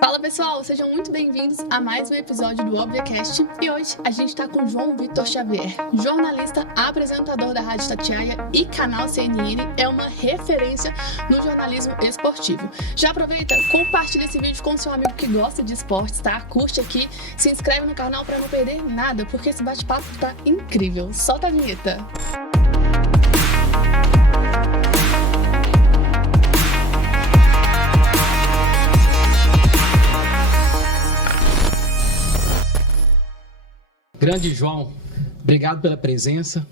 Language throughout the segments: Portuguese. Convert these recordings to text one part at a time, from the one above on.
Fala pessoal, sejam muito bem-vindos a mais um episódio do ObviaCast e hoje a gente está com João Vitor Xavier, jornalista, apresentador da Rádio Itatiaia e canal CNN, é uma referência no jornalismo esportivo. Já aproveita, compartilha esse vídeo com seu amigo que gosta de esportes, tá? Curte aqui, se inscreve no canal para não perder nada, porque esse bate-papo tá incrível. Solta a vinheta! Grande João, obrigado pela presença.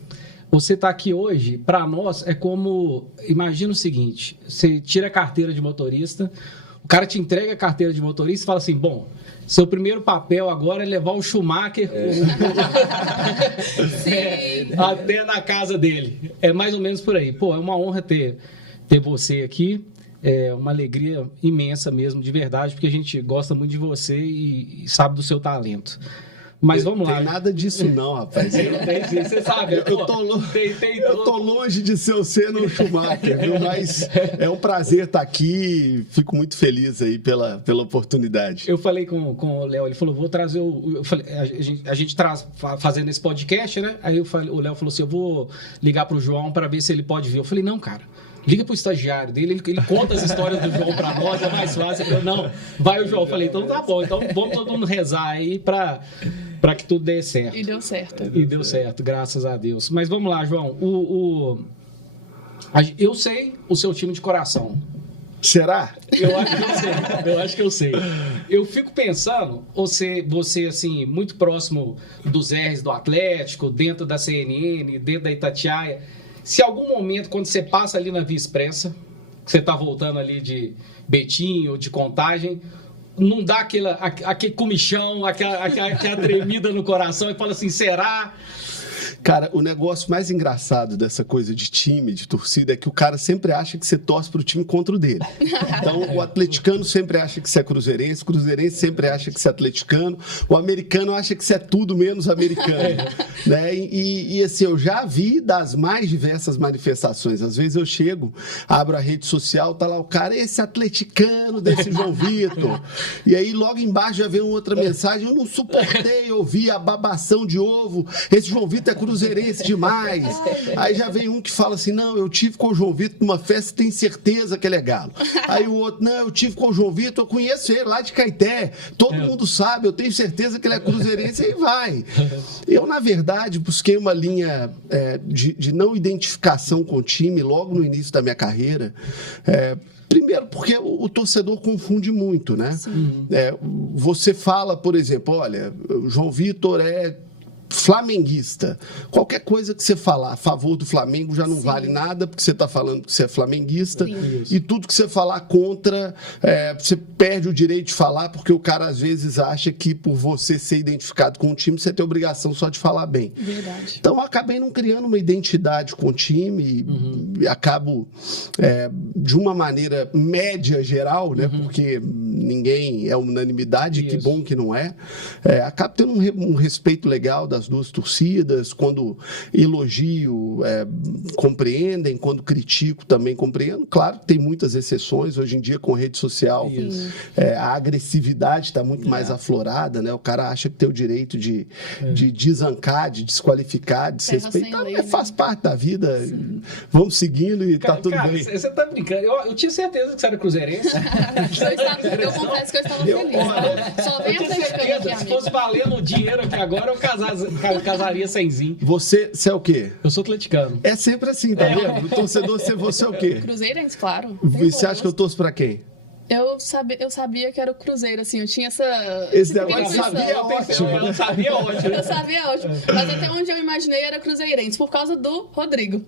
Você está aqui hoje, para nós, é como... Imagina o seguinte, você tira a carteira de motorista, o cara te entrega a carteira de motorista e fala assim, bom, seu primeiro papel agora é levar o Schumacher até na casa dele. É mais ou menos por aí. Pô, é uma honra ter você aqui. É uma alegria imensa mesmo, de verdade, porque a gente gosta muito de você e sabe do seu talento. Mas vamos lá. Não tem nada disso não, rapaz. Você sabe. Eu tô longe de ser o Senna Schumacher, viu? Mas é um prazer estar aqui. Fico muito feliz aí pela oportunidade. Eu falei com o Léo, ele falou, vou trazer eu falei, a gente traz, fazendo esse podcast, né? Aí o Léo falou assim, eu vou ligar pro João para ver se ele pode vir. Eu falei, não, cara. Liga pro estagiário dele, ele conta as histórias do João pra nós, é mais fácil. Eu falei, não, vai o João. Eu falei, então tá bom, então vamos todo mundo rezar aí pra que tudo dê certo. E deu certo. E deu certo, graças a Deus. Mas vamos lá, João. Eu sei o seu time de coração. Será? Eu acho que eu sei. Eu fico pensando, você assim, muito próximo dos R's do Atlético, dentro da CNN, dentro da Itatiaia. Se algum momento, quando você passa ali na Via Expressa, que você tá voltando ali de Betim ou de Contagem, não dá aquele comichão, aquela tremida no coração e fala assim, será? Cara, o negócio mais engraçado dessa coisa de time, de torcida, é que o cara sempre acha que você torce pro time contra o dele. Então, o atleticano sempre acha que você é cruzeirense, o cruzeirense sempre acha que você é atleticano, o americano acha que você é tudo menos americano. Né? E assim, eu já vi das mais diversas manifestações. Às vezes eu chego, abro a rede social, tá lá o cara, esse atleticano desse João Vitor. E aí, logo embaixo, já vem uma outra mensagem, eu não suportei ouvir a babação de ovo, esse João Vitor é cruzeirense demais. Aí já vem um que fala assim, não, eu tive com o João Vitor numa festa, tenho certeza que ele é galo. Aí o outro, não, eu tive com o João Vitor, eu conheço ele lá de Caeté, todo mundo sabe, eu tenho certeza que ele é cruzeirense, e vai. Eu, na verdade, busquei uma linha de não identificação com o time logo no início da minha carreira. Primeiro, porque o torcedor confunde muito, né? Você fala, por exemplo, olha, o João Vitor é flamenguista. Qualquer coisa que você falar a favor do Flamengo já não vale nada, porque você está falando que você é flamenguista. E tudo que você falar contra, você perde o direito de falar, porque o cara às vezes acha que por você ser identificado com o time, você tem obrigação só de falar bem. Verdade. Então eu acabei não criando uma identidade com o time e acabo de uma maneira média geral, né? Porque ninguém é unanimidade, que bom que não é. Acabo tendo um respeito legal das duas torcidas, quando elogio, compreendem, quando critico também compreendo. Claro que tem muitas exceções, hoje em dia com rede social, a agressividade está muito mais aflorada, né? O cara acha que tem o direito de desancar, de desqualificar, de se respeitar. Faz parte da vida. Sim. Vamos seguindo e tá tudo bem. Você tá brincando. Eu tinha certeza que você era cruzeirense. Eu confesso que eu estava feliz. Só venho certeza. Se fosse valendo o dinheiro aqui agora, eu casaria semzinho. Você é o quê? Eu sou atleticano. É sempre assim, tá vendo? O torcedor, você é o quê? Cruzeirense, claro. E você acha que eu torço pra quem? Eu sabia que era o Cruzeiro, assim, eu tinha essa... Esse negócio sabia ótimo. Eu sabia ótimo. Eu sabia ótimo. Mas até onde eu imaginei era cruzeirense, por causa do Rodrigo.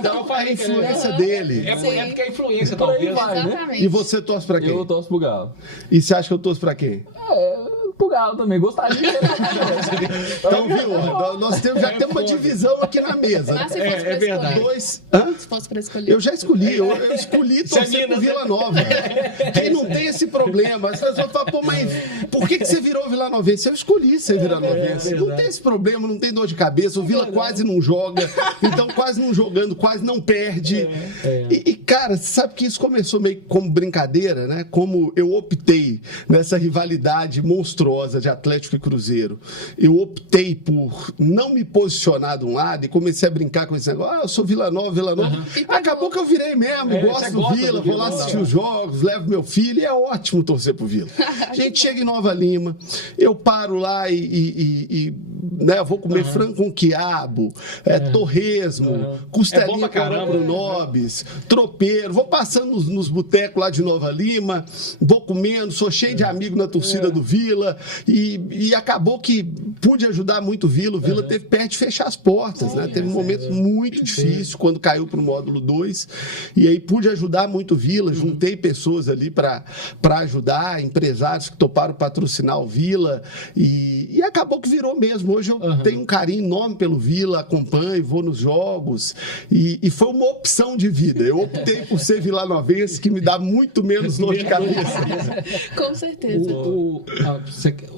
Então a influência dele. É porque a influência, talvez. Exatamente. E você torce pra quem? Eu torço pro Galo. E você acha que eu torço pra quem? pro Galo também. Gostaria de Então, viu? Nós já temos uma divisão aqui na mesa. Mas se fosse pra verdade. escolher. Se fosse pra escolher. Eu já escolhi. Eu escolhi torcer pro Vila Nova. Quem não tem esse problema? As pessoas falam, pô, mas por que você virou Vila Novense? Eu escolhi ser Vila Novense. Não tem esse problema, não tem dor de cabeça. O Vila quase não joga. Então, quase não jogando, quase não perde. E, cara, você sabe que isso começou meio como brincadeira, né? Como eu optei nessa rivalidade monstruosa de Atlético e Cruzeiro. Eu optei por não me posicionar de um lado e comecei a brincar com esse negócio. Eu sou Vila Nova. Acabou que eu virei mesmo, gosto do Vila, vou lá assistir os jogos, levo meu filho e é ótimo torcer pro Vila. A gente chega em Nova Lima, eu paro lá né, vou comer frango com quiabo, torresmo, costelinha com nobis, tropeiro, vou passando nos botecos lá de Nova Lima, vou comendo, sou cheio de amigo na torcida do Vila e acabou que pude ajudar muito o Vila. O Vila teve perto de fechar as portas, né? Teve um momento muito difícil quando caiu para o módulo 2 e aí pude ajudar muito o Vila, juntei pessoas ali para ajudar, empresários que toparam patrocinar o Vila e acabou que virou mesmo. Hoje eu tenho um carinho enorme pelo Vila, acompanho, vou nos jogos e foi uma opção de vida. Eu optei por ser vilanovense, que me dá muito menos dor de cabeça. Com certeza.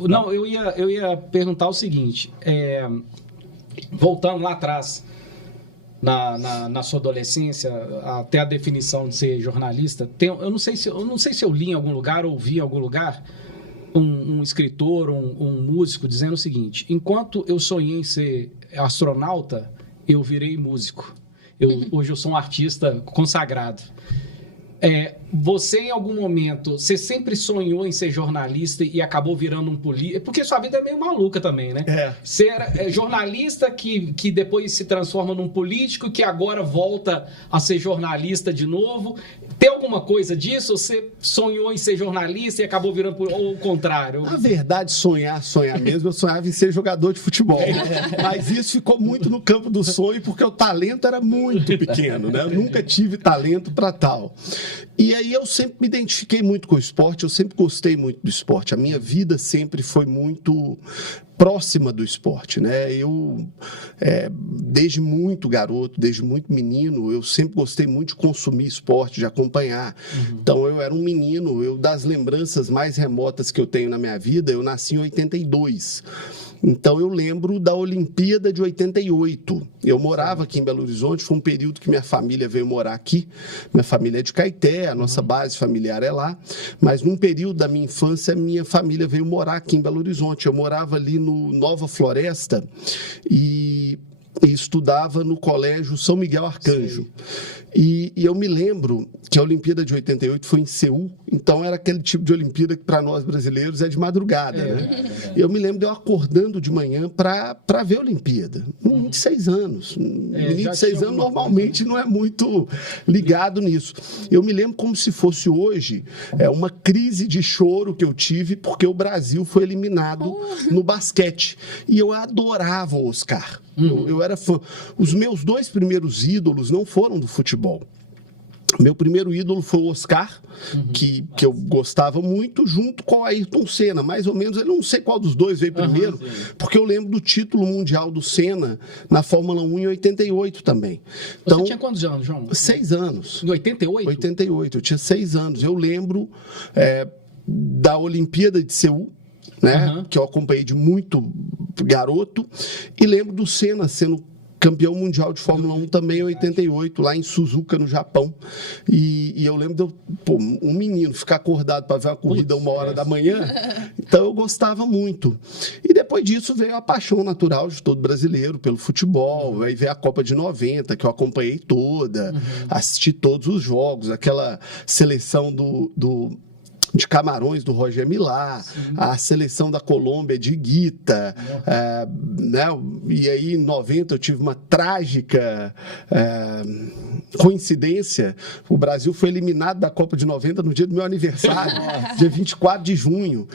Não, eu ia perguntar o seguinte, voltando lá atrás, na sua adolescência, até a definição de ser jornalista, eu não sei se eu li em algum lugar ou vi em algum lugar um escritor, um músico dizendo o seguinte: enquanto eu sonhei em ser astronauta, eu virei músico. Hoje eu sou um artista consagrado. Você, em algum momento, você sempre sonhou em ser jornalista e acabou virando um político? Porque sua vida é meio maluca também, né? Você era jornalista que depois se transforma num político, que agora volta a ser jornalista de novo. Tem alguma coisa disso? Ou você sonhou em ser jornalista e acabou virando político? Ou o contrário? Na verdade, sonhar mesmo, eu sonhava em ser jogador de futebol. Mas isso ficou muito no campo do sonho, porque o talento era muito pequeno, né? Eu nunca tive talento para tal. E aí eu sempre me identifiquei muito com o esporte, eu sempre gostei muito do esporte. A minha vida sempre foi muito próxima do esporte, né? Eu, desde muito garoto, desde muito menino, eu sempre gostei muito de consumir esporte, de acompanhar. Então, eu era um menino, das lembranças mais remotas que eu tenho na minha vida, eu nasci em 82. Então, eu lembro da Olimpíada de 88. Eu morava aqui em Belo Horizonte, foi um período que minha família veio morar aqui. Minha família é de Caeté, a nossa base familiar é lá. Mas num período da minha infância, minha família veio morar aqui em Belo Horizonte. Eu morava ali no Nova Floresta e estudava no Colégio São Miguel Arcanjo. E eu me lembro que a Olimpíada de 88 foi em Seul, então era aquele tipo de Olimpíada que para nós brasileiros é de madrugada, né? E eu me lembro de eu acordando de manhã para ver a Olimpíada. Menino de 6 anos. Menino de 6 anos normalmente não é muito ligado nisso. Eu me lembro como se fosse hoje uma crise de choro que eu tive porque o Brasil foi eliminado no basquete. E eu adorava o Oscar. Eu era fã. Os meus 2 primeiros ídolos não foram do futebol. Meu primeiro ídolo foi o Oscar, que eu gostava muito, junto com o Ayrton Senna. Mais ou menos, eu não sei qual dos dois veio primeiro, porque eu lembro do título mundial do Senna na Fórmula 1 em 88 também. Então, você tinha quantos anos, João? 6 anos. Em 88? 88, eu tinha 6 anos. Eu lembro da Olimpíada de Seul, né, que eu acompanhei de muito garoto, e lembro do Senna sendo campeão mundial de Fórmula 1 também em 88, lá em Suzuka, no Japão. E eu lembro de um menino ficar acordado para ver a corrida 1h da manhã. Então eu gostava muito. E depois disso veio a paixão natural de todo brasileiro pelo futebol. Aí veio a Copa de 90, que eu acompanhei toda, assisti todos os jogos, aquela seleção de Camarões, do Roger Milá, a seleção da Colômbia de Guita, né? E aí em 90 eu tive uma trágica coincidência, o Brasil foi eliminado da Copa de 90 no dia do meu aniversário, dia 24 de junho.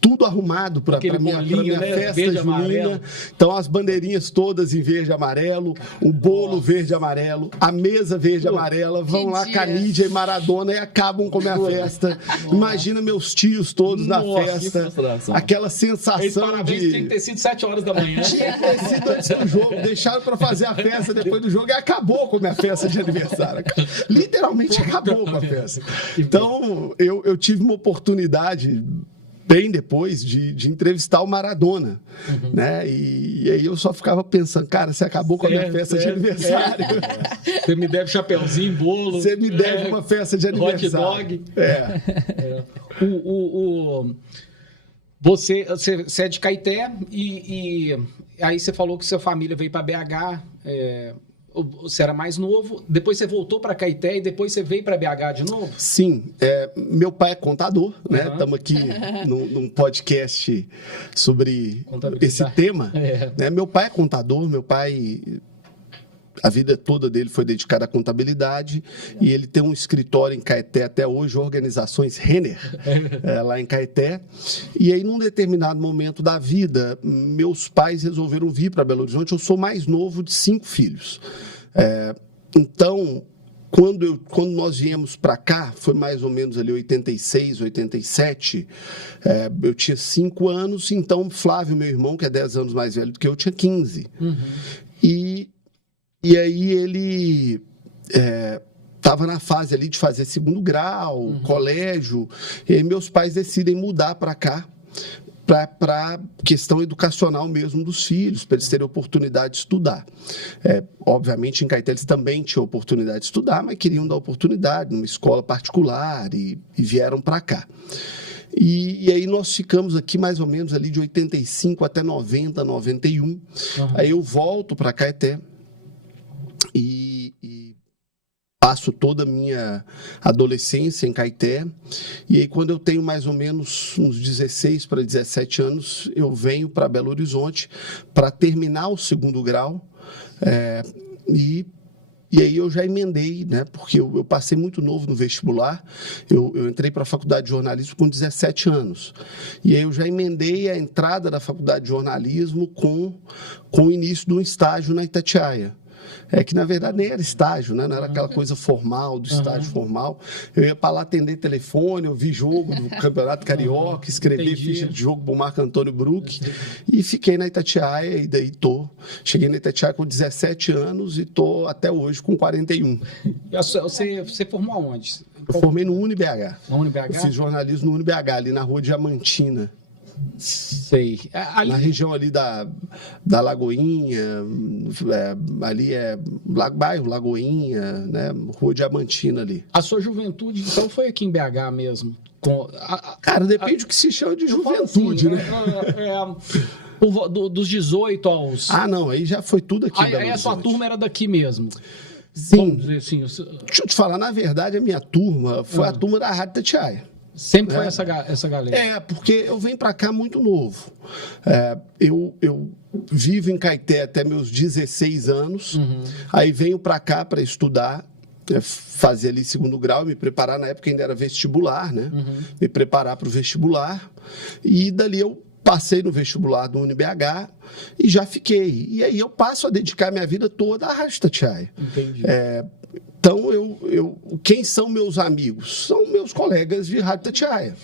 tudo arrumado para minha né? festa Verde, junina. amarelo. Então, as bandeirinhas todas em verde e amarelo, o bolo verde e amarelo, a mesa verde e amarela. Vão lá Canidia e Maradona e acabam com a minha festa. Imagina meus tios todos na festa. Aquela sensação parabéns, de... tinha que ter sido 7 horas da manhã. Tinha que ter sido antes do jogo. Deixaram para fazer a festa depois do jogo e acabou com a minha festa de aniversário. Literalmente acabou com a festa. Então, eu tive uma oportunidade bem depois de entrevistar o Maradona, né? E aí eu só ficava pensando, cara, você acabou com a minha festa de aniversário. Você me deve chapeuzinho, bolo. Você me deve uma festa de aniversário. Hot dog. Você é de Caeté e aí você falou que sua família veio para BH. Você era mais novo, depois você voltou para Caeté e depois você veio para BH de novo? Sim, meu pai é contador, né? Estamos aqui num podcast sobre esse tema. Né? Meu pai é contador, meu pai... A vida toda dele foi dedicada à contabilidade e ele tem um escritório em Caeté até hoje, Organizações Renner, lá em Caeté. E aí, num determinado momento da vida, meus pais resolveram vir para Belo Horizonte. Eu sou mais novo de 5 filhos. Então, quando nós viemos para cá, foi mais ou menos ali 86, 87, eu tinha 5 anos, então Flávio, meu irmão, que é 10 anos mais velho do que eu, tinha 15. E aí ele estava na fase ali de fazer 2º grau, colégio, e aí meus pais decidem mudar para cá, para questão educacional mesmo dos filhos, para eles terem oportunidade de estudar. Obviamente, em Caeté eles também tinham oportunidade de estudar, mas queriam dar oportunidade numa escola particular e vieram para cá. E aí nós ficamos aqui mais ou menos ali de 85 até 90, 91. Aí eu volto para Caeté, e passo toda a minha adolescência em Caeté, e aí quando eu tenho mais ou menos uns 16 para 17 anos, eu venho para Belo Horizonte para terminar o 2º grau, e aí eu já emendei, né, porque eu passei muito novo no vestibular, eu entrei para a faculdade de jornalismo com 17 anos, e aí eu já emendei a entrada da faculdade de jornalismo com o início de um estágio na Itatiaia. Que na verdade nem era estágio, né? Não era aquela coisa formal, do estágio formal. Eu ia para lá atender telefone, eu vi jogo do Campeonato Carioca, escrever ficha de jogo para o Marco Antônio Bruck, e fiquei na Itatiaia, e daí cheguei na Itatiaia com 17 anos e estou até hoje com 41. Você formou aonde? Eu formei no UniBH. Na UniBH? Eu fiz jornalismo no UniBH, ali na Rua Diamantina. Sei. Na região ali da Lagoinha, ali bairro Lagoinha, né? Rua Diamantina ali. A sua juventude, então, foi aqui em BH mesmo? Cara, depende do que se chama de juventude, assim, né? Dos 18 aos... não, aí já foi tudo aqui. Aí a sua turma era daqui mesmo? Sim. Vamos dizer assim, Deixa eu te falar, na verdade, a minha turma foi a turma da Rádio Itatiaia. Sempre foi essa galera? Porque eu venho para cá muito novo. Eu vivo em Caeté até meus 16 anos, aí venho para cá para estudar, fazer ali 2º grau, me preparar, na época ainda era vestibular, né? Me preparar para o vestibular, e dali eu passei no vestibular do UniBH e já fiquei. E aí eu passo a dedicar minha vida toda à Rádio Itatiaia. Entendi. Então, quem são meus amigos? São meus colegas de Rádio Itatiaia.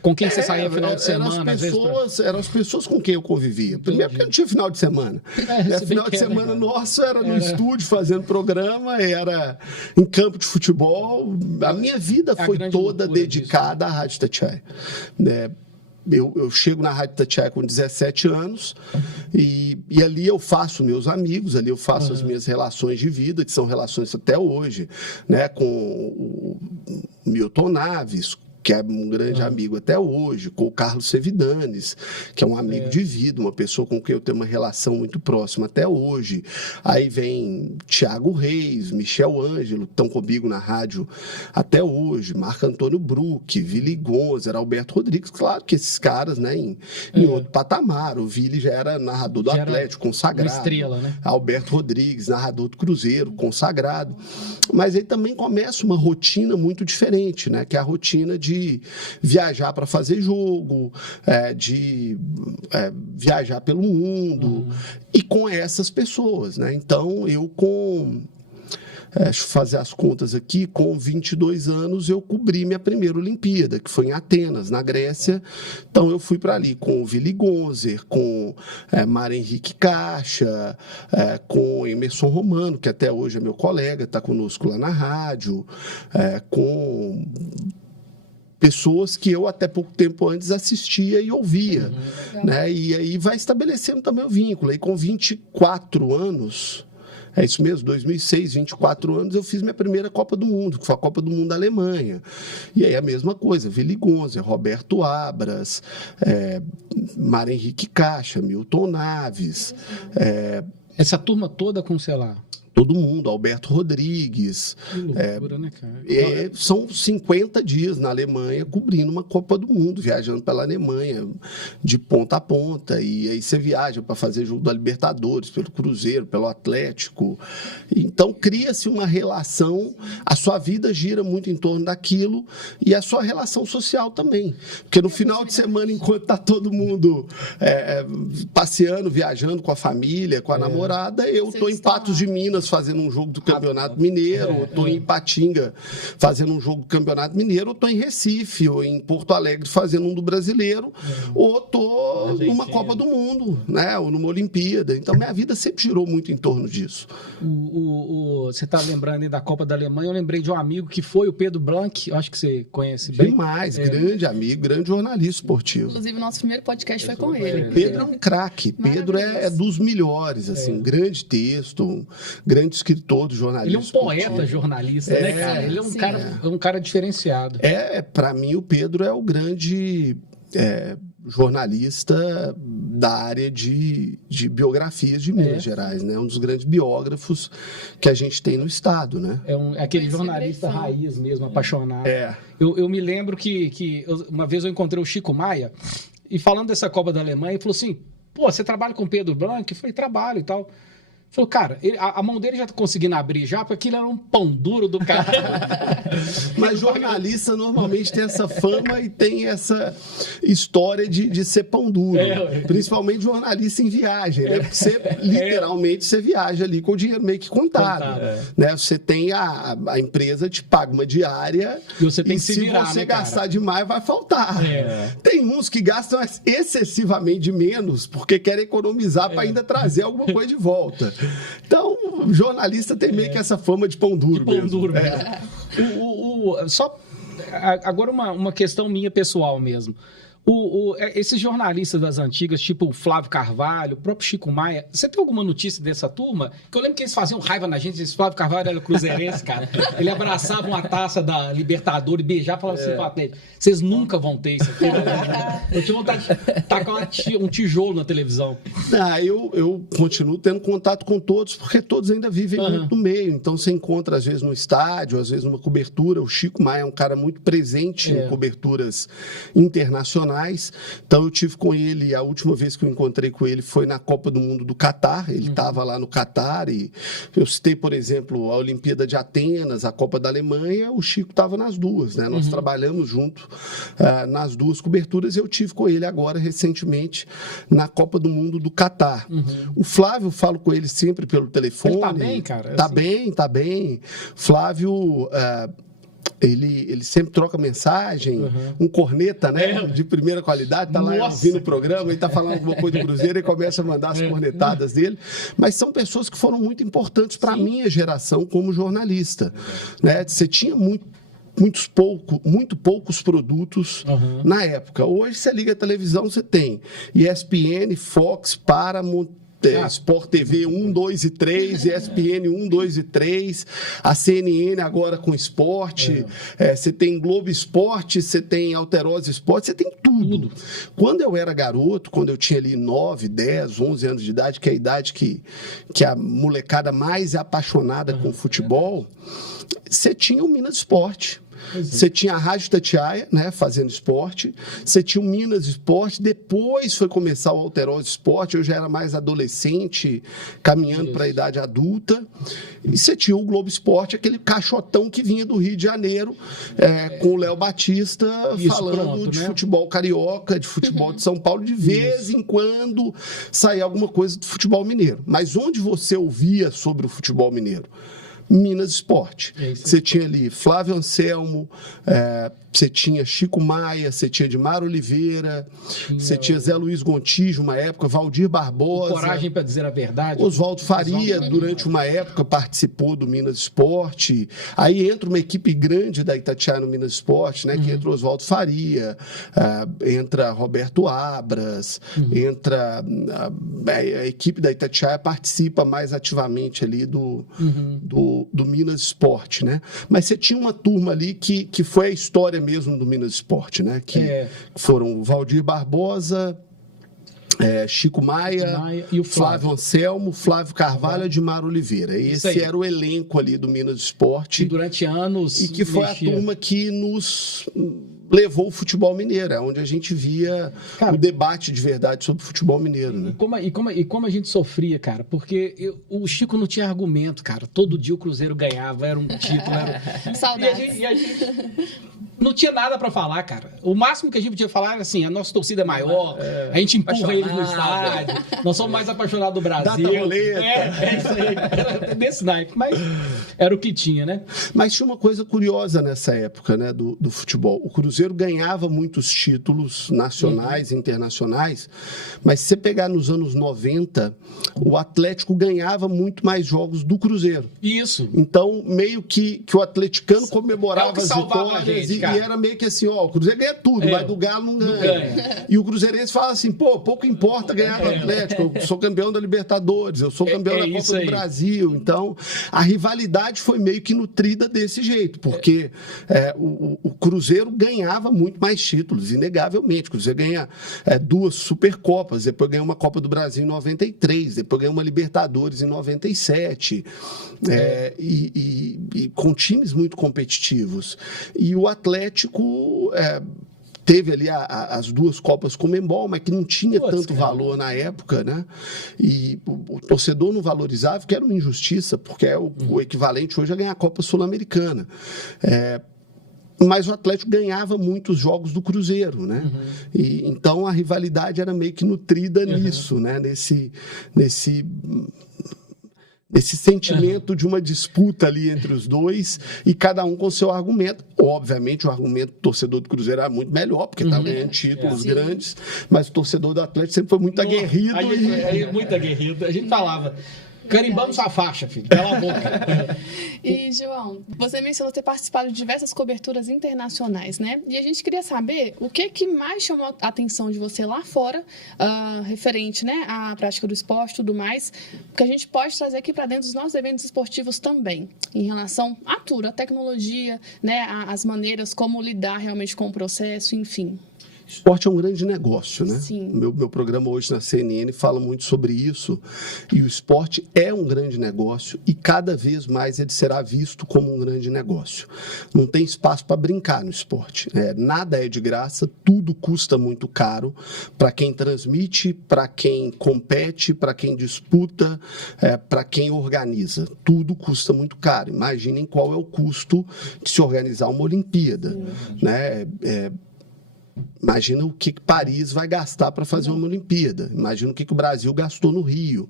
Com quem você saía no final de semana? Eram as pessoas com quem eu convivia. Primeiro porque não tinha final de semana. Final de semana nosso era no estúdio fazendo programa, era em campo de futebol. A minha vida foi toda dedicada à Rádio Itatiaia. Eu chego na Rádio Itatiaia com 17 anos e ali eu faço meus amigos, ali eu faço as minhas relações de vida, que são relações até hoje, né, com o Milton Naves, que é um grande amigo até hoje, com o Carlos Sevidanes, que é um amigo de vida, uma pessoa com quem eu tenho uma relação muito próxima até hoje. Aí vem Thiago Reis, Michel Ângelo, que estão comigo na rádio até hoje, Marco Antônio Bruck, Vili Gonzer, Alberto Rodrigues. Claro que esses caras, né, em outro patamar. O Vili já era narrador do Atlético, consagrado. Uma estrela, né? Alberto Rodrigues, narrador do Cruzeiro, consagrado. Mas aí também começa uma rotina muito diferente, né, que é a rotina de de viajar para fazer jogo, de viajar pelo mundo, e com essas pessoas, né? Então, deixa eu fazer as contas aqui, com 22 anos eu cobri minha primeira Olimpíada, que foi em Atenas, na Grécia. Então eu fui para ali com o Willy Gonzer, com Mário Henrique Caixa, com Emerson Romano, que até hoje é meu colega, está conosco lá na rádio, com pessoas que eu até pouco tempo antes assistia e ouvia, né? E aí vai estabelecendo também o vínculo. Aí com 24 anos... É isso mesmo, 2006, 24 anos, eu fiz minha primeira Copa do Mundo, que foi a Copa do Mundo da Alemanha. E aí a mesma coisa, Willy Gonzer, Roberto Abras, Mário Henrique Caixa, Milton Naves. Essa turma toda com, sei lá... Todo mundo, Alberto Rodrigues. Que loucura, né, cara? São 50 dias na Alemanha cobrindo uma Copa do Mundo, viajando pela Alemanha de ponta a ponta. E aí você viaja para fazer jogo da Libertadores, pelo Cruzeiro, pelo Atlético. Então cria-se uma relação, a sua vida gira muito em torno daquilo e a sua relação social também. Porque no final de semana, enquanto está todo mundo passeando, viajando com a família, com a namorada, eu estou em Patos de Minas fazendo um jogo do Campeonato Mineiro, ou estou em Ipatinga fazendo um jogo do Campeonato Mineiro, ou estou em Recife, ou em Porto Alegre fazendo um do Brasileiro, ou estou numa Copa do Mundo, né? Ou numa Olimpíada. Então, minha vida sempre girou muito em torno disso. Você está lembrando aí da Copa da Alemanha? Eu lembrei de um amigo que foi o Pedro Blanc, eu acho que você conhece bem. Demais, grande amigo, grande jornalista esportivo. Inclusive, o nosso primeiro podcast foi com ele. Pedro é um craque, Pedro é dos melhores, assim, grande texto, grande escritor do jornalismo. Ele é um poeta jornalista, né, cara? Ele é um cara diferenciado. Para mim, o Pedro é o grande jornalista da área de biografias de Minas Gerais, né? Um dos grandes biógrafos que a gente tem no estado, né? É aquele jornalista raiz mesmo, apaixonado. Eu me lembro que uma vez eu encontrei o Chico Maia e falando dessa Copa da Alemanha, ele falou assim, pô, você trabalha com o Pedro Blanc? Eu falei, trabalho e tal. Falou, cara, a mão dele já tá conseguindo abrir já, porque aquilo era um pão duro do cara. Mas jornalista normalmente tem essa fama e tem essa história de ser pão duro. Principalmente jornalista em viagem, né? Porque você, literalmente, você viaja ali com o dinheiro meio que contado. Né? Você tem a empresa te paga uma diária e você tem que se virar, você gastar demais, vai faltar. Tem uns que gastam excessivamente menos porque querem economizar para ainda trazer alguma coisa de volta. Então, jornalista tem meio que essa fama de pão duro. Só agora uma questão minha pessoal mesmo. Esses jornalistas das antigas, tipo o Flávio Carvalho, o próprio Chico Maia, você tem alguma notícia dessa turma? Que eu lembro que eles faziam raiva na gente, esse Flávio Carvalho era cruzeirense, cara. Ele abraçava uma taça da Libertadores, beijava e falava assim pro Atlético, vocês nunca vão ter isso aqui. Eu tinha vontade de tacar um tijolo na televisão. Eu continuo tendo contato com todos, porque todos ainda vivem muito no meio. Então você encontra, às vezes, no estádio, às vezes numa cobertura. O Chico Maia é um cara muito presente em coberturas internacionais. Então eu tive com ele, a última vez que eu encontrei com ele foi na Copa do Mundo do Catar. Ele estava lá no Catar e eu citei, por exemplo, a Olimpíada de Atenas, a Copa da Alemanha, o Chico estava nas duas, né? Nós trabalhamos junto nas duas coberturas e eu tive com ele agora, recentemente, na Copa do Mundo do Catar. O Flávio, eu falo com ele sempre pelo telefone. Ele tá bem, cara? Tá bem. Flávio... Ele sempre troca mensagem, um corneta, né? De primeira qualidade, tá lá ouvindo o programa, ele tá falando alguma coisa do Cruzeiro e começa a mandar as cornetadas dele. Mas são pessoas que foram muito importantes para a minha geração como jornalista, né? Você tinha muito poucos produtos na época. Hoje você liga a televisão, você tem ESPN, Fox, Paramount, Sport TV 1, 2 e 3, ESPN 1, 2 e 3, a CNN agora com esporte, você tem Globo Esporte, você tem Alterosa Esporte, você tem tudo. Quando eu era garoto, quando eu tinha ali 9, 10, 11 anos de idade, que é a idade que a molecada mais é apaixonada com futebol, você tinha o Minas Esporte. Você tinha a Rádio Itatiaia, né, fazendo esporte. Você tinha o Minas Esporte. Depois foi começar o Alterosa Esporte. Eu já era mais adolescente, caminhando para a idade adulta. E você tinha o Globo Esporte, aquele caixotão que vinha do Rio de Janeiro, com o Léo Batista falando de futebol carioca, de futebol de São Paulo. De vez em quando saía alguma coisa do futebol mineiro. Mas onde você ouvia sobre o futebol mineiro? Minas Esporte. Você tinha ali Flávio Anselmo, você tinha Chico Maia, você tinha Edmar Oliveira, você tinha Zé Luiz Gontijo, uma época, Valdir Barbosa. Coragem para dizer a verdade. Oswaldo Faria, durante uma época, participou do Minas Esporte. Aí entra uma equipe grande da Itatiaia no Minas Esporte, né? Que entra o Oswaldo Faria, entra Roberto Abras, entra... A equipe da Itatiaia participa mais ativamente ali do Minas Esporte, né? Mas você tinha uma turma ali que foi a história mesmo do Minas Esporte, né? Que foram Valdir Barbosa, Chico Maia e o Flávio Anselmo, Flávio Carvalho e Edmar Oliveira. Esse era o elenco ali do Minas Esporte. E durante anos... E que foi a turma que nos levou o futebol mineiro, onde a gente via o debate de verdade sobre o futebol mineiro. Né? E como a gente sofria, cara, porque o Chico não tinha argumento, cara. Todo dia o Cruzeiro ganhava, era um título. Saudades. E a gente não tinha nada pra falar, cara. O máximo que a gente podia falar era assim, a nossa torcida é maior, a gente empurra eles no estádio, nós somos mais apaixonados do Brasil. Data roleta. Isso aí, era desse naipe, mas era o que tinha, né? Mas tinha uma coisa curiosa nessa época, né, do futebol. O Cruzeiro ganhava muitos títulos nacionais e internacionais, mas se você pegar nos anos 90, o Atlético ganhava muito mais jogos do Cruzeiro. Isso. Então, meio que o atleticano comemorava as vitórias e era meio que assim, o Cruzeiro ganha tudo, mas do Galo não ganha. E o cruzeirense fala assim, pouco importa ganhar do Atlético, eu sou campeão da Libertadores, eu sou campeão da Copa do Brasil. Então, a rivalidade foi meio que nutrida desse jeito, porque o Cruzeiro ganhava muito mais títulos, inegavelmente. O Cruzeiro ganha 2 Supercopas, depois ganha uma Copa do Brasil em 93, depois ganha uma Libertadores em 97, e com times muito competitivos. E o Atlético teve ali as 2 Copas Conmebol, mas que não tinha tanto valor na época, né? E o torcedor não valorizava, que era uma injustiça, porque o equivalente hoje a ganhar a Copa Sul-Americana. Mas o Atlético ganhava muitos jogos do Cruzeiro, né? E, então a rivalidade era meio que nutrida nisso, né? Nesse sentimento de uma disputa ali entre os dois e cada um com seu argumento. Obviamente, o argumento do torcedor do Cruzeiro era muito melhor, porque estava ganhando títulos grandes, mas o torcedor do Atlético sempre foi muito aguerrido. Muito aguerrido. A gente falava... Carimbamos sua faixa, filho. Cala a boca. E, João, você mencionou ter participado de diversas coberturas internacionais, né? E a gente queria saber o que mais chamou a atenção de você lá fora, referente, né, à prática do esporte e tudo mais, que a gente pode trazer aqui para dentro dos nossos eventos esportivos também, em relação à tour, à tecnologia, né, às maneiras como lidar realmente com o processo, enfim. Esporte é um grande negócio, né? Sim. Meu programa hoje na CNN fala muito sobre isso. E o esporte é um grande negócio e cada vez mais ele será visto como um grande negócio. Não tem espaço para brincar no esporte. Nada é de graça, tudo custa muito caro para quem transmite, para quem compete, para quem disputa, para quem organiza. Tudo custa muito caro. Imaginem qual é o custo de se organizar uma Olimpíada, né? Imagina o que Paris vai gastar para fazer uma Olimpíada. Imagina o que o Brasil gastou no Rio.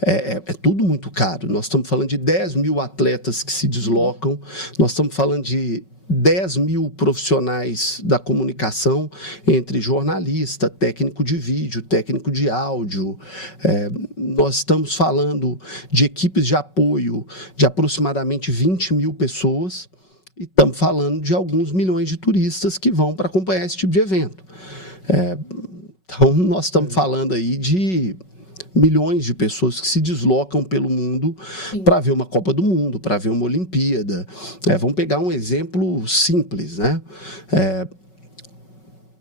É tudo muito caro. Nós estamos falando de 10 mil atletas que se deslocam. Nós estamos falando de 10 mil profissionais da comunicação, entre jornalista, técnico de vídeo, técnico de áudio. Nós estamos falando de equipes de apoio de aproximadamente 20 mil pessoas. E estamos falando de alguns milhões de turistas que vão para acompanhar esse tipo de evento. Então, nós estamos falando aí de milhões de pessoas que se deslocam pelo mundo para ver uma Copa do Mundo, para ver uma Olimpíada. Vamos pegar um exemplo simples, né?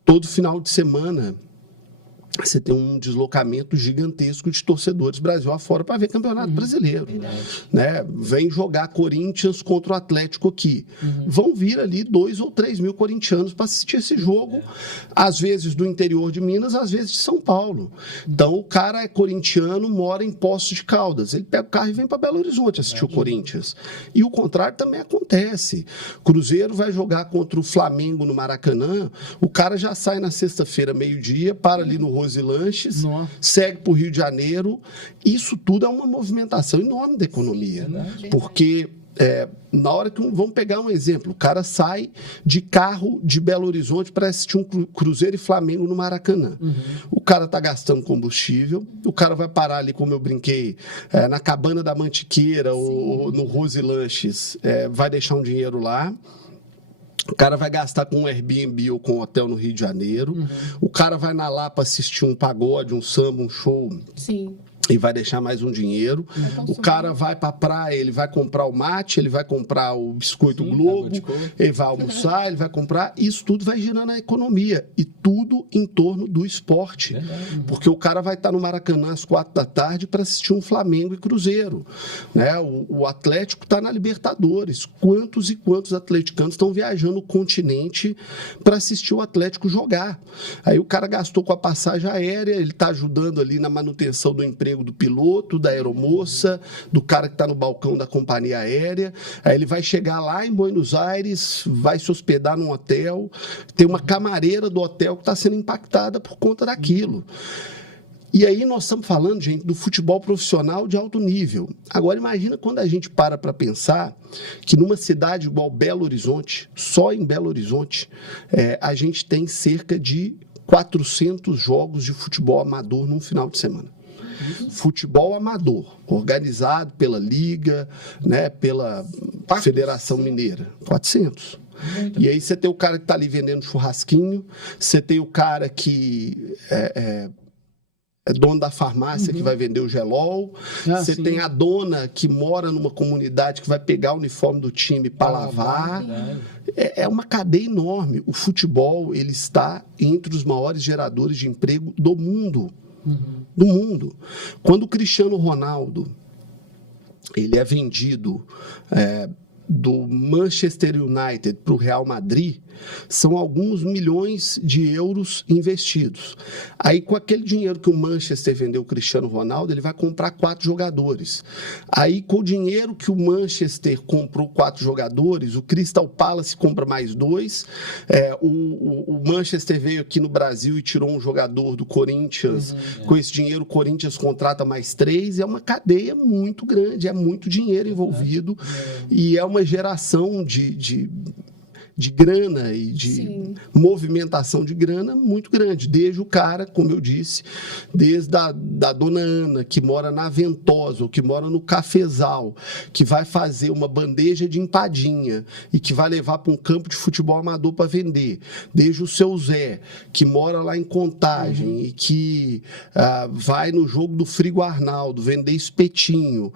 Todo final de semana você tem um deslocamento gigantesco de torcedores Brasil afora para ver campeonato brasileiro. Né? Vem jogar Corinthians contra o Atlético aqui. Vão vir ali 2 ou 3 mil corintianos para assistir esse jogo, às vezes do interior de Minas, às vezes de São Paulo. Então, o cara é corintiano, mora em Poços de Caldas. Ele pega o carro e vem para Belo Horizonte assistir o Corinthians. E o contrário também acontece. Cruzeiro vai jogar contra o Flamengo no Maracanã, o cara já sai na sexta-feira, meio-dia, para ali no Rose Lanches, segue para o Rio de Janeiro. Isso tudo é uma movimentação enorme da economia. Porque na hora que vamos pegar um exemplo, o cara sai de carro de Belo Horizonte para assistir um Cruzeiro e Flamengo no Maracanã. O cara está gastando combustível, o cara vai parar ali, como eu brinquei, na Cabana da Mantiqueira ou no Rose Lanches, vai deixar um dinheiro lá. O cara vai gastar com um Airbnb ou com um hotel no Rio de Janeiro. O cara vai na Lapa assistir um pagode, um samba, um show. Sim. E vai deixar mais um dinheiro. O cara vai para a praia, ele vai comprar o mate, ele vai comprar o biscoito Globo, ele vai almoçar, ele vai comprar. Isso tudo vai girando a economia. E tudo em torno do esporte. Porque o cara vai estar no Maracanã às 4 da tarde para assistir um Flamengo e Cruzeiro. Né? O Atlético está na Libertadores. Quantos e quantos atleticanos estão viajando o continente para assistir o Atlético jogar? Aí o cara gastou com a passagem aérea, ele está ajudando ali na manutenção do emprego do piloto, da aeromoça, do cara que está no balcão da companhia aérea. Aí ele vai chegar lá em Buenos Aires, vai se hospedar num hotel, tem uma camareira do hotel que está sendo impactada por conta daquilo. E aí nós estamos falando, gente, do futebol profissional de alto nível. Agora imagina quando a gente para pensar que numa cidade igual Belo Horizonte, só em Belo Horizonte, a gente tem cerca de 400 jogos de futebol amador num final de semana. Futebol amador, organizado pela Liga, né, pela Federação Mineira. 400. E aí você tem o cara que está ali vendendo churrasquinho, você tem o cara que é dono da farmácia que vai vender o gelol, você tem a dona que mora numa comunidade que vai pegar o uniforme do time para lavar. É uma cadeia enorme. O futebol, ele está entre os maiores geradores de emprego do mundo. Do mundo. Quando o Cristiano Ronaldo ele é vendido do Manchester United para o Real Madrid, são alguns milhões de euros investidos. Aí, com aquele dinheiro que o Manchester vendeu o Cristiano Ronaldo, ele vai comprar 4 jogadores. Aí, com o dinheiro que o Manchester comprou 4 jogadores, o Crystal Palace compra mais 2. O Manchester veio aqui no Brasil e tirou um jogador do Corinthians. Com esse dinheiro, o Corinthians contrata mais 3. É uma cadeia muito grande, é muito dinheiro envolvido. E é uma geração de grana e de movimentação de grana muito grande. Desde o cara, como eu disse, desde a dona Ana, que mora na Ventosa, ou que mora no Cafezal, que vai fazer uma bandeja de empadinha e que vai levar para um campo de futebol amador para vender. Desde o seu Zé, que mora lá em Contagem e que vai no jogo do Frigo Arnaldo vender espetinho,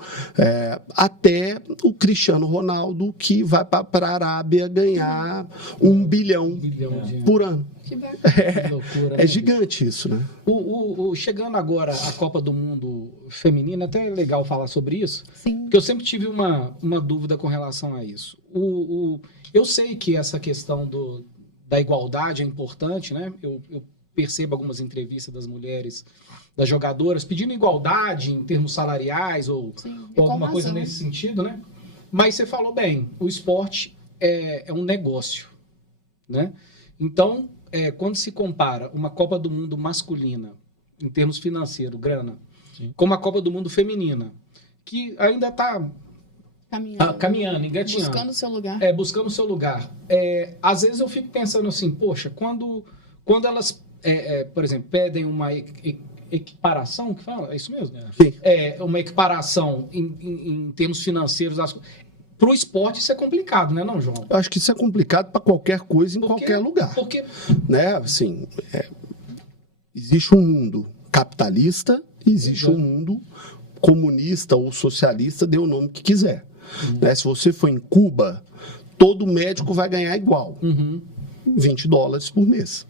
até o Cristiano Ronaldo, que vai para a Arábia ganhar 1 bilhão por ano. Que loucura, é gigante isso, né? Chegando agora à Copa do Mundo Feminina, até é legal falar sobre isso, Sim. porque eu sempre tive uma dúvida com relação a isso. Eu sei que essa questão da igualdade é importante, né? Eu percebo algumas entrevistas das mulheres, das jogadoras, pedindo igualdade em termos salariais ou alguma coisa nesse sentido, né? Mas você falou bem, o esporte é um negócio, né? Então, quando se compara uma Copa do Mundo masculina, em termos financeiros, grana, com uma Copa do Mundo feminina, que ainda está caminhando, engatinhando. Buscando o seu lugar. Buscando o seu lugar. Às vezes eu fico pensando assim, poxa, quando elas, por exemplo, pedem uma equiparação, que fala? É isso mesmo? Sim. Uma equiparação em termos financeiros, para o esporte isso é complicado, né, não, João? Eu acho que isso é complicado para qualquer coisa em qualquer lugar. Porque... Né? Assim, existe um mundo capitalista, existe um mundo comunista ou socialista, dê o nome que quiser. Né? Se você for em Cuba, todo médico vai ganhar igual. $20 por mês.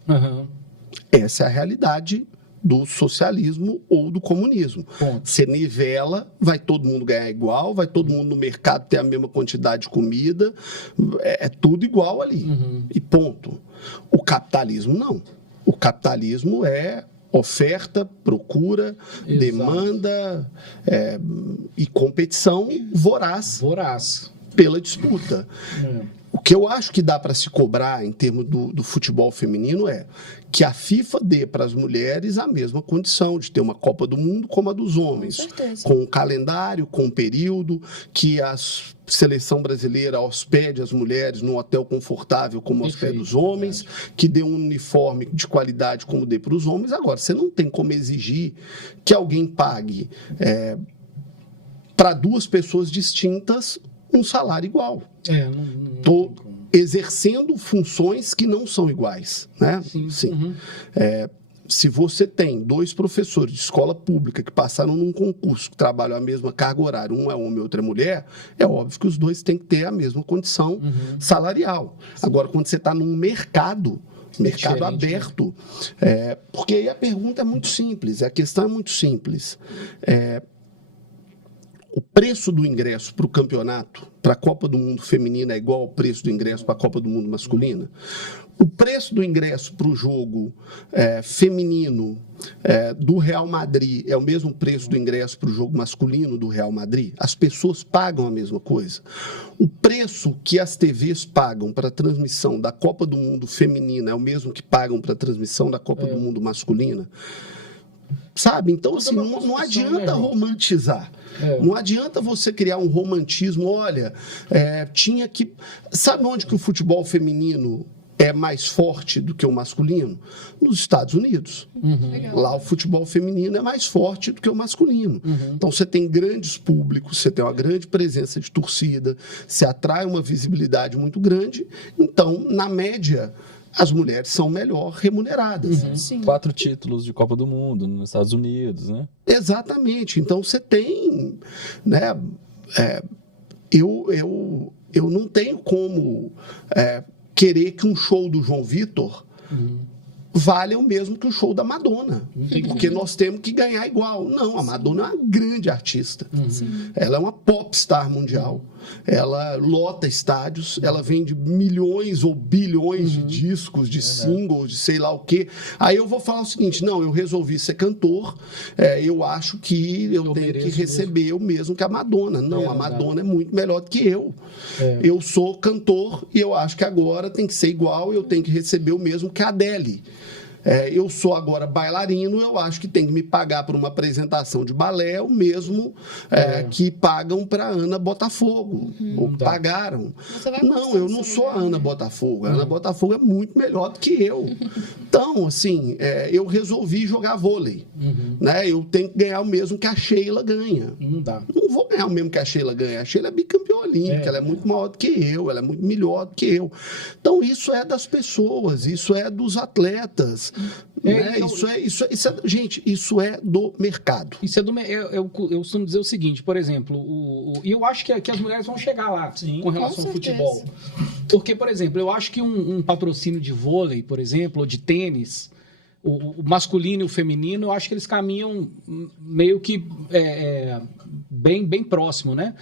Essa é a realidade do socialismo ou do comunismo. Ponto. Você nivela, vai todo mundo ganhar igual, vai todo mundo no mercado ter a mesma quantidade de comida, é tudo igual ali. E ponto. O capitalismo não. O capitalismo é oferta, procura, Exato. demanda e competição voraz pela disputa. O que eu acho que dá para se cobrar em termos do futebol feminino é que a FIFA dê para as mulheres a mesma condição de ter uma Copa do Mundo como a dos homens, com um calendário, com um período, que a seleção brasileira hospede as mulheres num hotel confortável como hospeda os homens, que dê um uniforme de qualidade como dê para os homens. Agora, você não tem como exigir que alguém pague para duas pessoas distintas um salário igual. Estou exercendo funções que não são iguais, né? Sim. Se você tem dois professores de escola pública que passaram num concurso, que trabalham a mesma carga horária, um é homem e outro é mulher, é óbvio que os dois têm que ter a mesma condição salarial. Agora, quando você está num mercado aberto, porque aí a pergunta é muito simples, a questão é muito simples. O preço do ingresso para o campeonato, para a Copa do Mundo feminina, é igual ao preço do ingresso para a Copa do Mundo masculina? O preço do ingresso para o jogo feminino do Real Madrid é o mesmo preço do ingresso para o jogo masculino do Real Madrid? As pessoas pagam a mesma coisa. O preço que as TVs pagam para a transmissão da Copa do Mundo feminina é o mesmo que pagam para a transmissão da Copa do Mundo masculina? Sabe? Então, assim, não adianta romantizar. Não adianta você criar um romantismo. Olha, tinha que... Sabe onde que o futebol feminino é mais forte do que o masculino? Nos Estados Unidos. Lá o futebol feminino é mais forte do que o masculino. Então você tem grandes públicos, você tem uma grande presença de torcida, você atrai uma visibilidade muito grande. Então, na média, as mulheres são melhor remuneradas. 4 títulos de Copa do Mundo nos Estados Unidos, né? Exatamente. Então você tem, né? Eu não tenho como querer que um show do João Vitor valha o mesmo que o show da Madonna, porque nós temos que ganhar igual. Não, a Madonna é uma grande artista. Ela é uma popstar mundial. Ela lota estádios, ela vende milhões ou bilhões de discos, de singles, de sei lá o quê. Aí eu vou falar o seguinte: não, eu resolvi ser cantor, eu acho que eu tenho que receber o mesmo que a Madonna. Não, a Madonna é muito melhor do que eu. Eu sou cantor e eu acho que agora tem que ser igual, eu tenho que receber o mesmo que a Adele. Eu sou agora bailarino, eu acho que tem que me pagar por uma apresentação de balé o mesmo que pagam para Ana Botafogo, ou pagaram. Não, eu não sou a Ana Botafogo. A Ana Botafogo é muito melhor do que eu. Então, assim, eu resolvi jogar vôlei. Né? Eu tenho que ganhar o mesmo que a Sheila ganha. Não vou ganhar o mesmo que a Sheila ganha. A Sheila é bicampeã olímpica, ela é muito maior do que eu, ela é muito melhor do que eu. Então, isso é das pessoas, isso é dos atletas. Né? Gente, isso é do mercado. Isso é do eu costumo dizer o seguinte, por exemplo, e eu acho que as mulheres vão chegar lá com relação ao futebol. Porque, por exemplo, eu acho que um patrocínio de vôlei, por exemplo, ou de tênis, o masculino e o feminino, eu acho que eles caminham meio que bem próximo, né?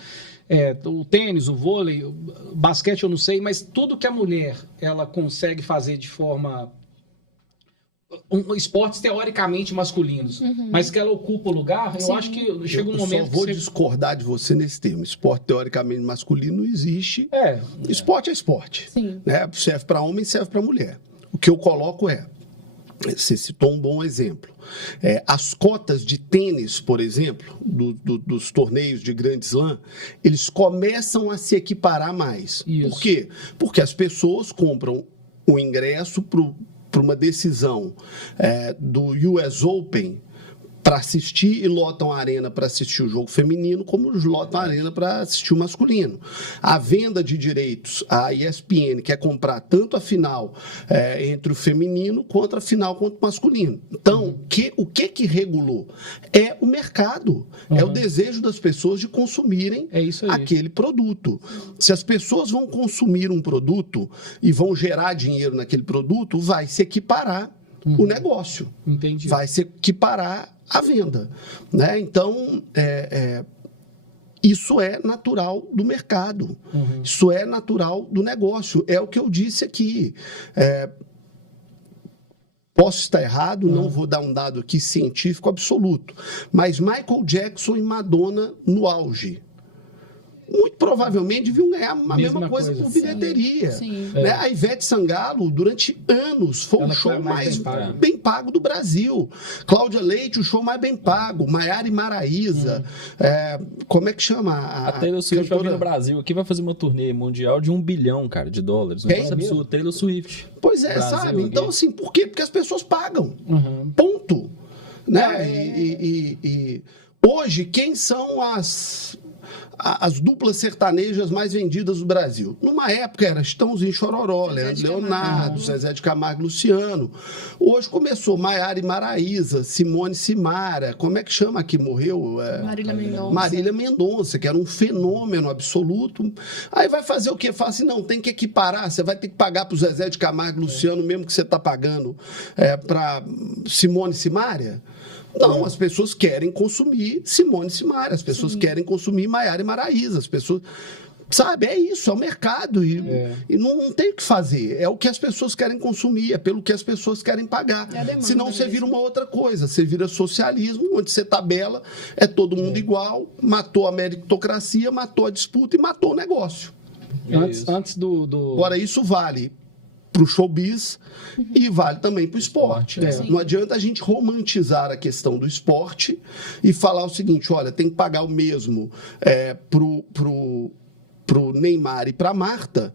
O tênis, o vôlei, o basquete eu não sei, mas tudo que a mulher ela consegue fazer de forma... esportes teoricamente masculinos, mas que ela ocupa o lugar, eu acho que chega um momento... Eu só vou discordar de você nesse termo. Esporte teoricamente masculino não existe. Esporte é esporte. Né? Serve para homem, serve para mulher. O que eu coloco você citou um bom exemplo. As cotas de tênis, por exemplo, dos torneios de Grand Slam, eles começam a se equiparar mais. Por quê? Porque as pessoas compram o ingresso para uma decisão do US Open para assistir e lotam a arena para assistir o jogo feminino, como lotam a arena para assistir o masculino. A venda de direitos, a ESPN quer comprar tanto a final entre o feminino quanto a final contra o masculino. Então, o que regulou? É o mercado, é o desejo das pessoas de consumirem aquele produto. Se as pessoas vão consumir um produto e vão gerar dinheiro naquele produto, vai se equiparar o negócio. Entendi. Vai se equiparar à venda, né? Então, isso é natural do mercado. Isso é natural do negócio. É o que eu disse aqui. Posso estar errado, não vou dar um dado aqui científico absoluto, mas Michael Jackson e Madonna no auge, muito provavelmente deviam ganhar a mesma coisa por bilheteria. Sim. Né? A Ivete Sangalo, durante anos, foi o show mais bem pago do Brasil. Cláudia Leite, o show mais bem pago. Maiara e Maraíza. Como é que chama? A Taylor Swift vai vir no Brasil aqui, vai fazer uma turnê mundial de $1 bilhão, cara, de dólares. Um negócio absurdo. Taylor Swift. Pois é, Brasil, sabe? Então, assim, por quê? Porque as pessoas pagam. Ponto. Né? E hoje, quem são as duplas sertanejas mais vendidas do Brasil? Numa época era Chitãozinho e Chororó, Leandro Leonardo, Zezé de Camargo e Luciano. Hoje começou Maiara e Maraíza, Simone e Simara, como é que chama que morreu? Marília Mendonça, que era um fenômeno absoluto. Aí vai fazer o quê? Fala assim, não, tem que equiparar, você vai ter que pagar para o Zezé de Camargo e Luciano, mesmo que você está pagando para Simone e Simária? Não, as pessoas querem consumir Simone e Simaria, as pessoas querem consumir Maiara e Maraíza, as pessoas... Sabe, é isso, é o mercado e não tem o que fazer. É o que as pessoas querem consumir, é pelo que as pessoas querem pagar. Senão você vira uma outra coisa, você vira socialismo, onde você tabela, é todo mundo igual, matou a meritocracia, matou a disputa e matou o negócio. Antes do... Agora, isso vale para o showbiz e vale também para o esporte. Não adianta a gente romantizar a questão do esporte e falar o seguinte, olha, tem que pagar o mesmo pro Neymar e para Marta,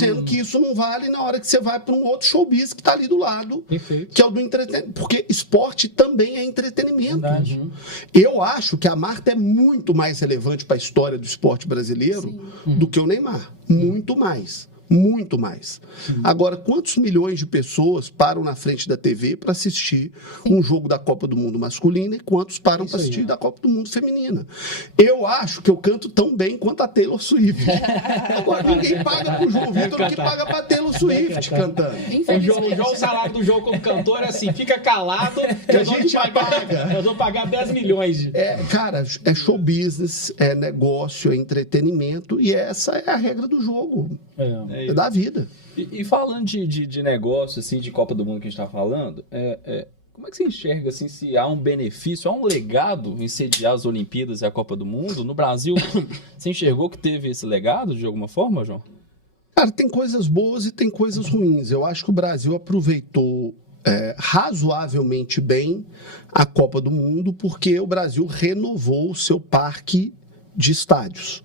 sendo que isso não vale na hora que você vai para um outro showbiz que está ali do lado, que é o do entretenimento, porque esporte também é entretenimento. Eu acho que a Marta é muito mais relevante para a história do esporte brasileiro do que o Neymar, muito mais. Muito mais. Agora, quantos milhões de pessoas param na frente da TV para assistir um jogo da Copa do Mundo masculina e quantos param para assistir da Copa do Mundo feminina? Eu acho que eu canto tão bem quanto a Taylor Swift. Agora, ninguém paga pro João Vitor que paga pra Taylor Swift cantando. O salário do João como cantor é assim, fica calado que a gente paga. Nós vamos pagar 10 milhões. Cara, é show business, é negócio, é entretenimento e essa é a regra do jogo. É da vida. E falando de negócio, assim, de Copa do Mundo que a gente tá falando, como é que você enxerga, assim, se há um benefício, há um legado em sediar as Olimpíadas e a Copa do Mundo? No Brasil, você enxergou que teve esse legado de alguma forma, João? Cara, tem coisas boas e tem coisas ruins. Eu acho que o Brasil aproveitou razoavelmente bem a Copa do Mundo porque o Brasil renovou o seu parque de estádios.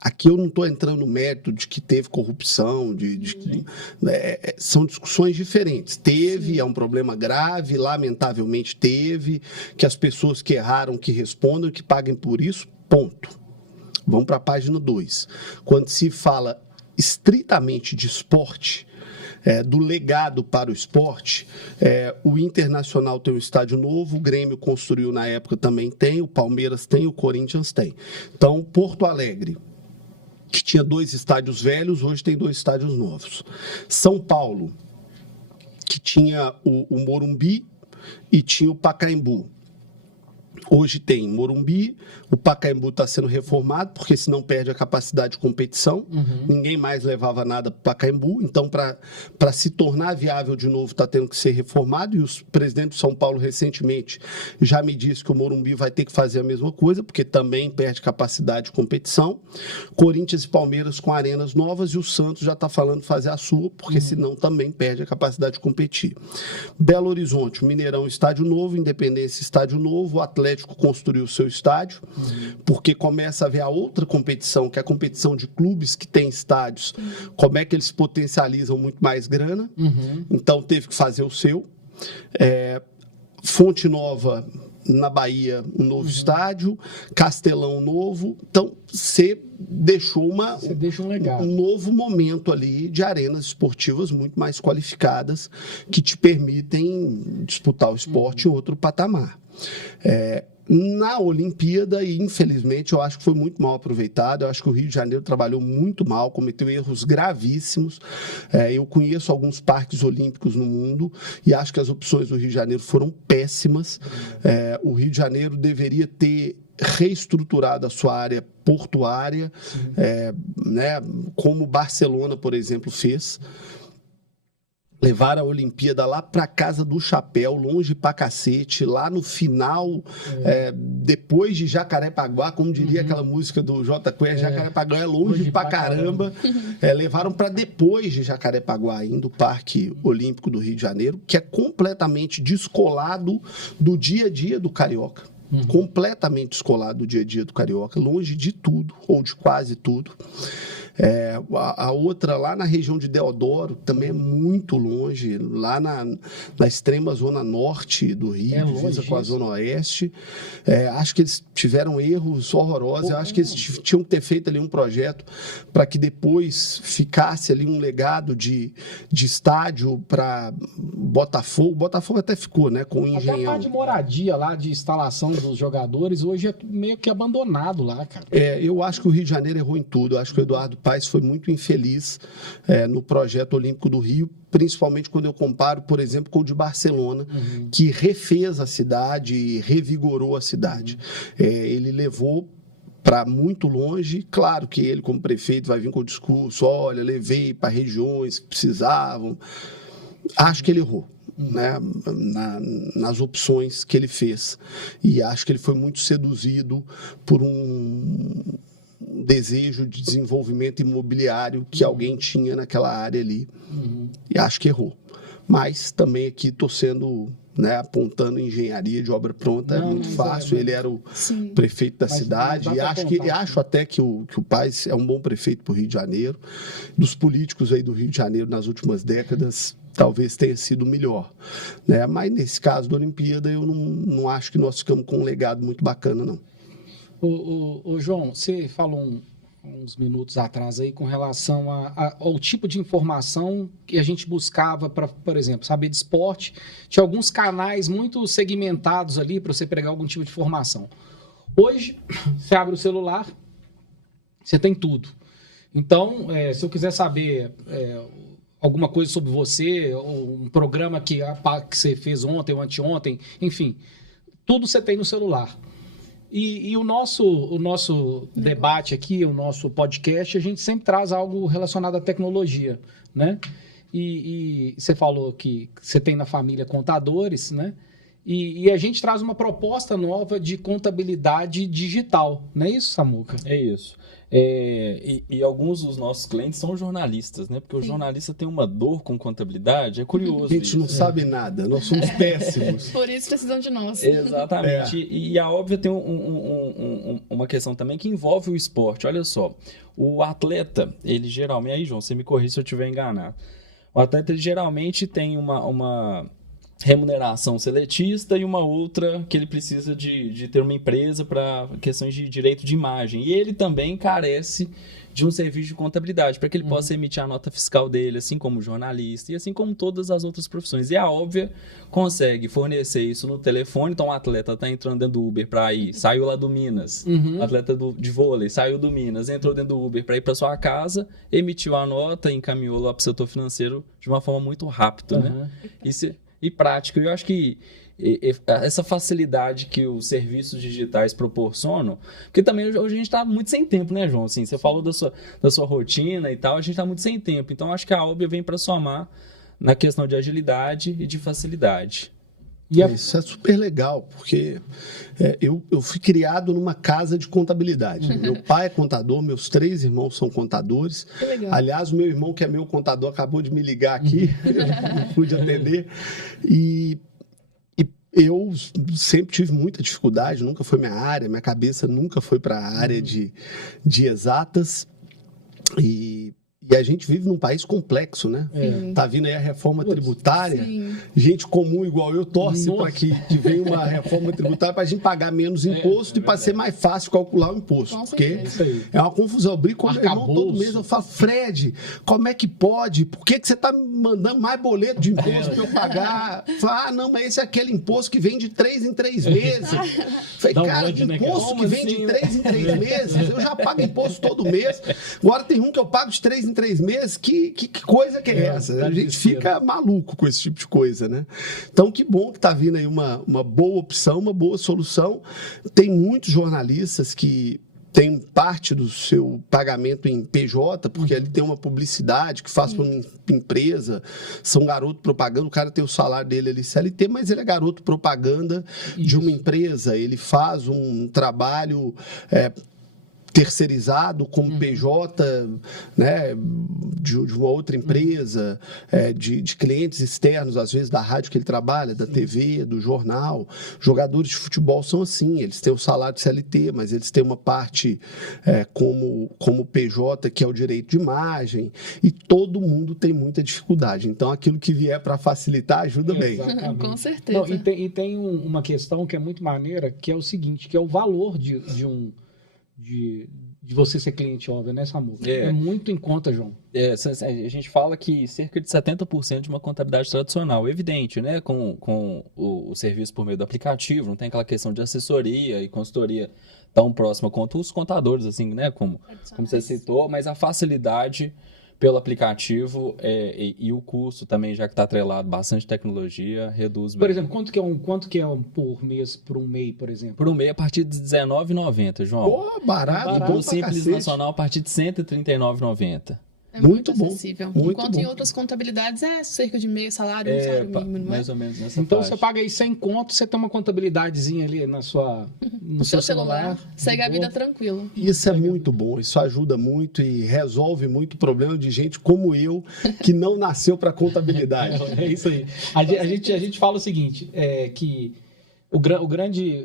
Aqui eu não estou entrando no mérito de que teve corrupção, são discussões diferentes. Teve, é um problema grave, lamentavelmente teve, que as pessoas que erraram, que respondam, que paguem por isso, ponto. Vamos para a página 2. Quando se fala estritamente de esporte, do legado para o esporte, o Internacional tem um estádio novo, o Grêmio construiu na época também tem, o Palmeiras tem, o Corinthians tem. Então, Porto Alegre, que tinha 2 estádios velhos, hoje tem 2 estádios novos. São Paulo, que tinha o Morumbi e tinha o Pacaembu. Hoje tem Morumbi, o Pacaembu está sendo reformado, porque senão perde a capacidade de competição. Ninguém mais levava nada para o Pacaembu. Então, para se tornar viável de novo, está tendo que ser reformado. E o presidente de São Paulo, recentemente, já me disse que o Morumbi vai ter que fazer a mesma coisa, porque também perde capacidade de competição. Corinthians e Palmeiras com arenas novas, e o Santos já está falando fazer a sua, porque senão também perde a capacidade de competir. Belo Horizonte, o Mineirão, estádio novo, Independência, estádio novo, o Atlético construiu o seu estádio, porque começa a haver a outra competição, que é a competição de clubes que têm estádios, como é que eles potencializam muito mais grana, então teve que fazer o seu. Fonte Nova, na Bahia, um novo estádio, Castelão novo, então você deixou um legado. Um novo momento ali de arenas esportivas muito mais qualificadas, que te permitem disputar o esporte em outro patamar. na Olimpíada, e infelizmente eu acho que foi muito mal aproveitado. Eu acho que o Rio de Janeiro trabalhou muito mal, cometeu erros gravíssimos. Eu conheço alguns parques olímpicos no mundo e acho que as opções do Rio de Janeiro foram péssimas. O Rio de Janeiro deveria ter reestruturado a sua área portuária, né, como Barcelona, por exemplo, fez. Levar a Olimpíada lá para casa do chapéu, longe pra cacete, lá no final, depois de Jacarepaguá, como diria aquela música do J Quest, Jacarepaguá é longe pra caramba. Levaram para depois de Jacarepaguá, ainda o Parque Olímpico do Rio de Janeiro, que é completamente descolado do dia a dia do carioca. Completamente descolado do dia a dia do carioca, longe de tudo, ou de quase tudo. A outra lá na região de Deodoro também é muito longe, lá na extrema zona norte do Rio, divisa com a zona oeste. Acho que eles tiveram erros horrorosos. Eu acho que eles tinham que ter feito ali um projeto para que depois ficasse ali um legado de estádio para Botafogo. Botafogo até ficou, né, com o Engenhão. Até a parte de moradia lá, de instalação dos jogadores, hoje é meio que abandonado lá, cara. Eu acho que o Rio de Janeiro errou em tudo. Eu acho que o Eduardo Paes foi muito infeliz no projeto olímpico do Rio, principalmente quando eu comparo, por exemplo, com o de Barcelona, que refez a cidade e revigorou a cidade. Ele levou para muito longe. Claro que ele, como prefeito, vai vir com o discurso: olha, levei para regiões que precisavam. Acho que ele errou, né, nas opções que ele fez. E acho que ele foi muito seduzido por um desejo de desenvolvimento imobiliário que alguém tinha naquela área ali. E acho que errou. Mas também aqui estou sendo, né, apontando engenharia de obra pronta. É muito fácil. Ele era o prefeito da cidade. E acho até que o Paes é um bom prefeito para o Rio de Janeiro. Dos políticos aí do Rio de Janeiro nas últimas décadas, talvez tenha sido o melhor, né? Mas nesse caso da Olimpíada, eu não acho que nós ficamos com um legado muito bacana, não. O João, você falou uns minutos atrás aí com relação ao tipo de informação que a gente buscava para, por exemplo, saber de esporte. Tinha alguns canais muito segmentados ali para você pegar algum tipo de informação. Hoje, você abre o celular, você tem tudo. Então, se eu quiser saber alguma coisa sobre você, ou um programa que você fez ontem ou anteontem, enfim, tudo você tem no celular. E o nosso debate aqui, o nosso podcast, a gente sempre traz algo relacionado à tecnologia, né? E você falou que você tem na família contadores, né? E a gente traz uma proposta nova de contabilidade digital, não é isso, Samuca? É isso. E alguns dos nossos clientes são jornalistas, né? Porque o jornalista tem uma dor com contabilidade, é curioso. A gente não sabe nada, nós somos péssimos. Por isso precisam de nós. Exatamente. E a Óbvia tem uma questão também que envolve o esporte. Olha só, o atleta, ele geralmente... Aí, João, você me corrija se eu estiver enganado. O atleta, ele geralmente tem uma remuneração seletista e uma outra que ele precisa de ter uma empresa para questões de direito de imagem. E ele também carece de um serviço de contabilidade para que ele possa emitir a nota fiscal dele, assim como o jornalista e assim como todas as outras profissões. E a Óbvia consegue fornecer isso no telefone. Então o atleta está entrando dentro do Uber para ir, saiu lá do Minas, atleta de vôlei, saiu do Minas, entrou dentro do Uber para ir para sua casa, emitiu a nota e encaminhou lá para o setor financeiro de uma forma muito rápida, né? E prático. Eu acho que essa facilidade que os serviços digitais proporcionam, porque também hoje a gente está muito sem tempo, né, João? Assim, você falou da sua rotina e tal, a gente está muito sem tempo. Então, acho que a Óbvia vem para somar na questão de agilidade e de facilidade. Isso é super legal, porque eu fui criado numa casa de contabilidade. Meu pai é contador, meus 3 irmãos são contadores. Aliás, o meu irmão, que é meu contador, acabou de me ligar aqui, eu não pude atender. E eu sempre tive muita dificuldade, nunca foi minha área, minha cabeça nunca foi para a área de exatas. E E a gente vive num país complexo, né? Tá vindo aí a reforma tributária. Sim. Gente comum igual eu torce para que venha uma reforma tributária para a gente pagar menos imposto e para ser mais fácil calcular o imposto. Com Porque certeza. é uma confusão. Eu brigo com o meu irmão todo Arcabouço. mês. Eu falo, Fred, como é que pode? Por que você tá me mandando mais boleto de imposto para eu pagar? Fala, não, mas esse é aquele imposto que vem de 3 em 3 meses. Falei, Dá um cara, monte, né, imposto cara? que vem de 3 em 3 meses, eu já pago imposto todo mês. Agora tem um que eu pago de 3 em 3 meses, que coisa que é essa? A gente fica maluco com esse tipo de coisa, né? Então, que bom que tá vindo aí uma boa opção, uma boa solução. Tem muitos jornalistas que tem parte do seu pagamento em PJ, porque ali tem uma publicidade que faz para uma empresa, são garoto propaganda, o cara tem o salário dele ali CLT, mas ele é garoto propaganda de uma empresa, ele faz um trabalho terceirizado como PJ, né, de uma outra empresa, de clientes externos, às vezes da rádio que ele trabalha, da TV, do jornal. Jogadores de futebol são assim, eles têm o salário de CLT, mas eles têm uma parte como PJ, que é o direito de imagem, e todo mundo tem muita dificuldade. Então, aquilo que vier para facilitar ajuda bem. Exatamente. Com certeza. Não, e tem uma questão que é muito maneira, que é o seguinte, que é o valor de você ser cliente, óbvio, né, Samuca? É muito em conta, João. A gente fala que cerca de 70% de uma contabilidade tradicional, evidente, né? Com o serviço por meio do aplicativo, não tem aquela questão de assessoria e consultoria tão próxima quanto os contadores, assim, né? Como você citou, mas a facilidade pelo aplicativo e o custo também, já que está atrelado bastante tecnologia, reduz... Por exemplo, quanto que é por mês para um MEI, por exemplo? Por um MEI a partir de R$19,90, João. Pô, barato, E bom por pra Simples cacete. Nacional a partir de R$139,90. É Muito muito bom, acessível. muito Enquanto bom. em outras contabilidades é cerca de meio salário, um salário mínimo, não é? Mais ou menos nessa Então faixa. você paga aí 100 conto, você tem uma contabilidadezinha ali no Seu celular, segue a de vida boa. tranquilo. Isso é muito bom, isso ajuda muito e resolve muito problema de gente como eu, que não nasceu para contabilidade. É isso aí. A gente fala o seguinte, que o grande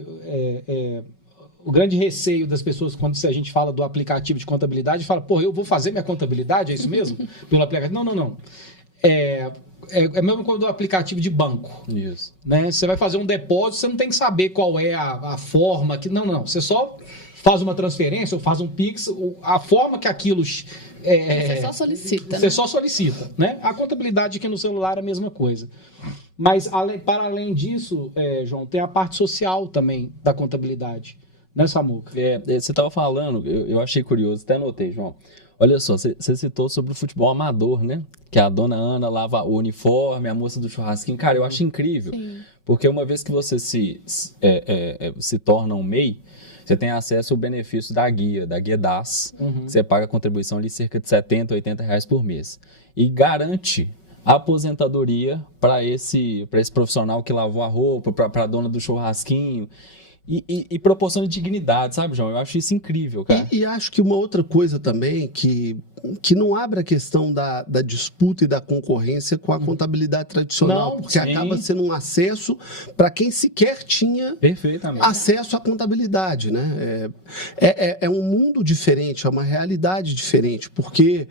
receio das pessoas quando a gente fala do aplicativo de contabilidade, fala, pô, eu vou fazer minha contabilidade, é isso mesmo? Pelo aplicativo? Não. É mesmo quando o aplicativo de banco. Isso. Né? Você vai fazer um depósito, você não tem que saber qual é a forma. Não. Você só faz uma transferência ou faz um Pix, a forma que aquilo... Você só solicita, Você né? só solicita, né? A contabilidade aqui no celular é a mesma coisa. Mas, para além disso, João, tem a parte social também da contabilidade. Né, Samuca? Você estava falando, eu achei curioso, até anotei, João. Olha só, você citou sobre o futebol amador, né? Que a dona Ana lava o uniforme, a moça do churrasquinho. Cara, eu acho incrível. Sim. Porque uma vez que você se torna um MEI, você tem acesso ao benefício da guia DAS. Uhum. Você paga a contribuição ali cerca de R$70, R$80 por mês. E garante a aposentadoria para esse profissional que lavou a roupa, para a dona do churrasquinho. E proporciona dignidade, sabe, João? Eu acho isso incrível, cara. E acho que uma outra coisa também que não abre a questão da disputa e da concorrência com a contabilidade tradicional, Não, porque sim. acaba sendo um acesso para quem sequer tinha Perfeitamente. acesso à contabilidade, né? É um mundo diferente, é uma realidade diferente, porque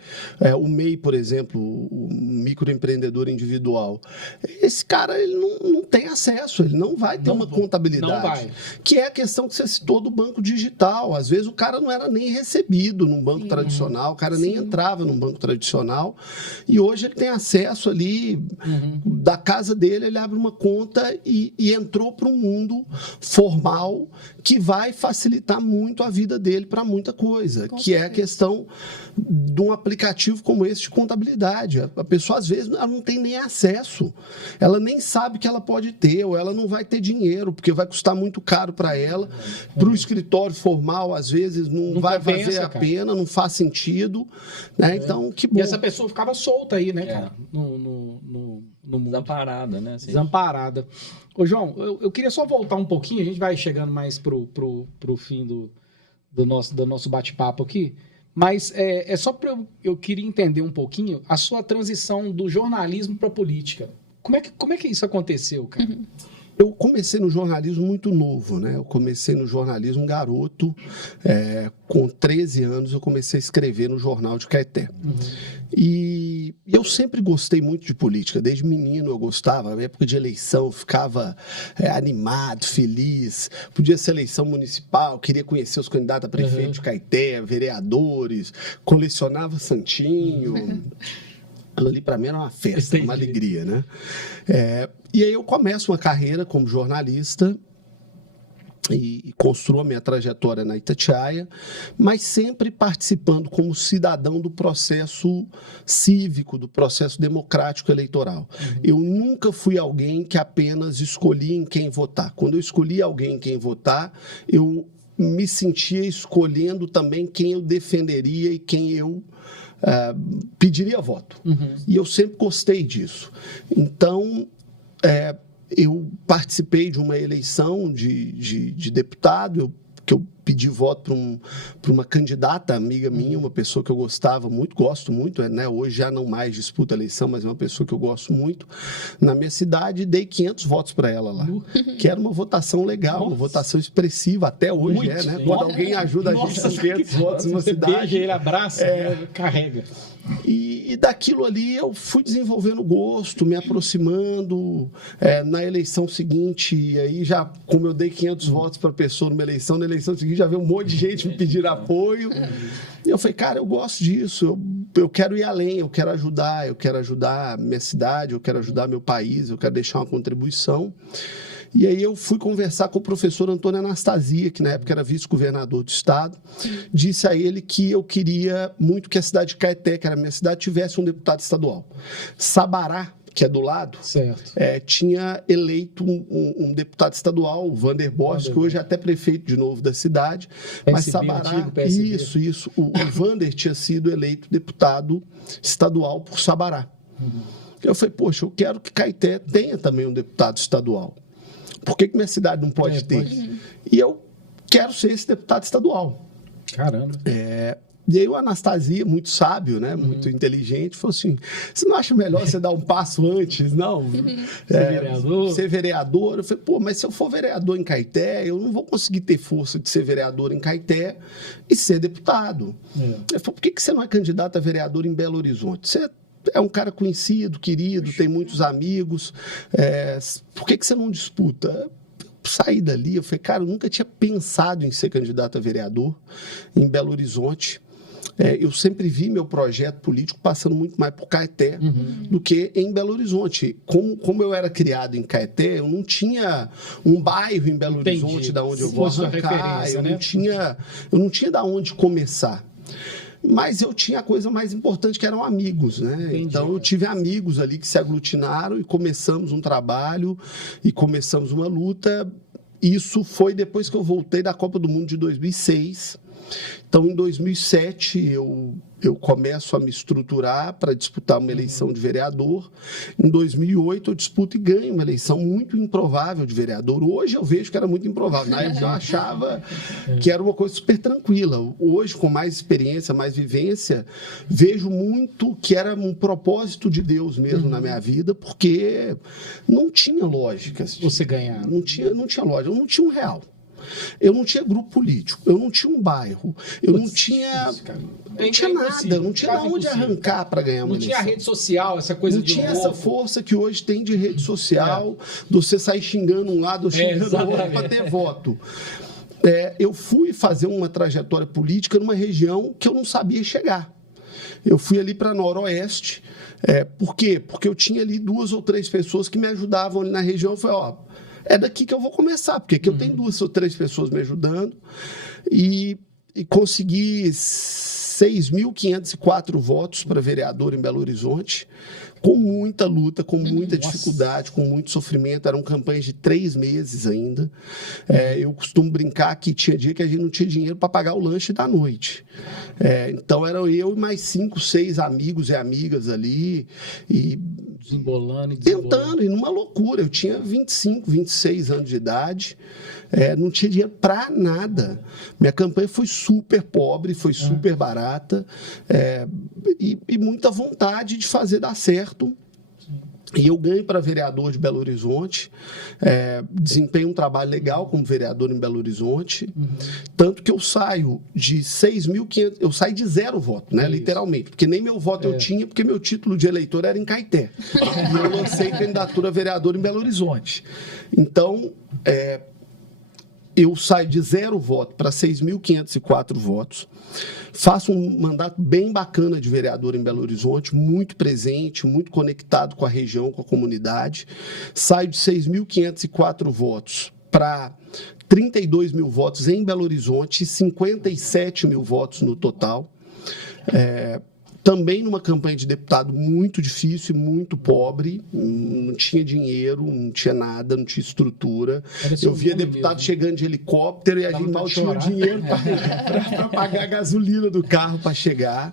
o MEI, por exemplo, o microempreendedor individual, esse cara ele não tem acesso, ele não vai ter uma contabilidade. Não vai. Que é a questão que você citou do banco digital. Às vezes o cara não era nem recebido num banco tradicional, o cara nem entrava num banco tradicional, e hoje ele tem acesso ali da casa dele, ele abre uma conta e entrou para um mundo formal que vai facilitar muito a vida dele para muita coisa, que é a questão de um aplicativo como esse de contabilidade. A pessoa, às vezes, ela não tem nem acesso, ela nem sabe que ela pode ter, ou ela não vai ter dinheiro, porque vai custar muito caro para ela. Para o escritório formal, às vezes, não vai compensa, valer a cara. pena, não faz sentido. Né? Então, que bom. E essa pessoa ficava solta aí, né, cara? No mundo. Desamparada, né? Assim. Desamparada. Ô, João, eu queria só voltar um pouquinho, a gente vai chegando mais pro fim do nosso bate-papo aqui, mas é só para eu queria entender um pouquinho a sua transição do jornalismo para a política. Como é que isso aconteceu, cara? Eu comecei no jornalismo muito novo, né? Eu comecei no jornalismo garoto, com 13 anos eu comecei a escrever no jornal de Caeté. E eu sempre gostei muito de política, desde menino eu gostava, na época de eleição eu ficava animado, feliz, podia ser eleição municipal, queria conhecer os candidatos a prefeito de Caeté, vereadores, colecionava santinho. Ali para mim era uma festa, uma alegria, né? E aí eu começo uma carreira como jornalista e construo a minha trajetória na Itatiaia, mas sempre participando como cidadão do processo cívico, do processo democrático eleitoral. Eu nunca fui alguém que apenas escolhia em quem votar. Quando eu escolhi alguém em quem votar, eu me sentia escolhendo também quem eu defenderia e quem eu pediria voto. E eu sempre gostei disso. Então, eu participei de uma eleição de deputado, que eu pedi voto para uma candidata amiga minha, uma pessoa que eu gostava muito, gosto muito, né? Hoje já não mais disputa a eleição, mas é uma pessoa que eu gosto muito. Na minha cidade, dei 500 votos para ela lá, que era uma votação legal, uma votação expressiva, até hoje muito, né? Quando alguém ajuda a gente com 500 votos numa cidade... Beija, ele abraça, carrega. E daquilo ali eu fui desenvolvendo gosto, me aproximando. Na eleição seguinte, aí já, como eu dei 500 votos para a pessoa numa eleição, na eleição seguinte já veio um monte de gente me pedir apoio. E eu falei, cara, eu gosto disso, eu quero ir além, eu quero ajudar minha cidade, eu quero ajudar meu país, eu quero deixar uma contribuição. E aí eu fui conversar com o professor Antônio Anastasia, que na época era vice-governador do estado, disse a ele que eu queria muito que a cidade de Caeté, que era a minha cidade, tivesse um deputado estadual. Sabará, que é do lado, tinha eleito um deputado estadual, o Vander Bosch, que hoje é até prefeito de novo da cidade. PSB, mas Sabará, isso. O Vander tinha sido eleito deputado estadual por Sabará. Eu falei, poxa, eu quero que Caeté tenha também um deputado estadual. Por que minha cidade não pode ter? E eu quero ser esse deputado estadual. Caramba. E aí o Anastasia, muito sábio, né? Muito inteligente, falou assim, você não acha melhor você dar um passo antes, não? Ser vereador? Eu falei, mas se eu for vereador em Caeté, eu não vou conseguir ter força de ser vereador em Caeté e ser deputado. Ele falou, por que você não é candidato a vereador em Belo Horizonte? Você é um cara conhecido, querido, tem muitos amigos, por que você não disputa? Saí dali, eu falei, cara, eu nunca tinha pensado em ser candidato a vereador em Belo Horizonte. Eu sempre vi meu projeto político passando muito mais por Caeté do que em Belo Horizonte. Como eu era criado em Caeté, eu não tinha um bairro em Belo Horizonte da onde eu vou arrancar, eu não tinha da onde começar. Mas eu tinha a coisa mais importante, que eram amigos, né? Então eu tive amigos ali que se aglutinaram e começamos um trabalho e começamos uma luta. Isso foi depois que eu voltei da Copa do Mundo de 2006. Então, em 2007, eu começo a me estruturar para disputar uma eleição de vereador. Em 2008, eu disputo e ganho uma eleição muito improvável de vereador. Hoje eu vejo que era muito improvável. Na época eu achava que era uma coisa super tranquila. Hoje, com mais experiência, mais vivência, vejo muito que era um propósito de Deus mesmo na minha vida, porque não tinha lógica. Você ganhar. Não tinha lógica. Eu não tinha R$1. Eu não tinha grupo político, eu não tinha um bairro, eu não tinha nada, eu não tinha de onde arrancar para ganhar uma eleição. Não tinha rede social, essa coisa de novo. Não tinha essa força que hoje tem de rede social, de você sair xingando um lado ou xingando o outro para ter voto. Eu fui fazer uma trajetória política numa região que eu não sabia chegar. Eu fui ali para Noroeste. Por quê? Porque eu tinha ali 2 ou 3 pessoas que me ajudavam ali na região. Eu falei, é daqui que eu vou começar, porque aqui eu tenho 2 ou 3 pessoas me ajudando. E consegui 6.504 votos para vereador em Belo Horizonte, com muita luta, com muita dificuldade, com muito sofrimento. Eram campanhas de 3 meses ainda. Eu costumo brincar que tinha dia que a gente não tinha dinheiro para pagar o lanche da noite. Então, era eu e mais 5, 6 amigos e amigas ali, e desembolando. Tentando, e numa loucura. Eu tinha 25, 26 anos de idade, não tinha dinheiro para nada. Minha campanha foi super pobre, foi super barata, e muita vontade de fazer dar certo. E eu ganho para vereador de Belo Horizonte, desempenho um trabalho legal como vereador em Belo Horizonte, tanto que eu saio de 6.500, eu saio de 0 voto, né, literalmente, porque nem meu voto eu tinha, porque meu título de eleitor era em Caeté. E eu lancei candidatura a vereador em Belo Horizonte. Então, eu saio de 0 voto para 6.504 votos, faço um mandato bem bacana de vereador em Belo Horizonte, muito presente, muito conectado com a região, com a comunidade, saio de 6.504 votos para 32 mil votos em Belo Horizonte, 57 mil votos no total, também numa campanha de deputado muito difícil, muito pobre, não tinha dinheiro, não tinha nada, não tinha estrutura. Eu via deputado chegando de helicóptero e a gente mal tinha dinheiro para pagar a gasolina do carro para chegar.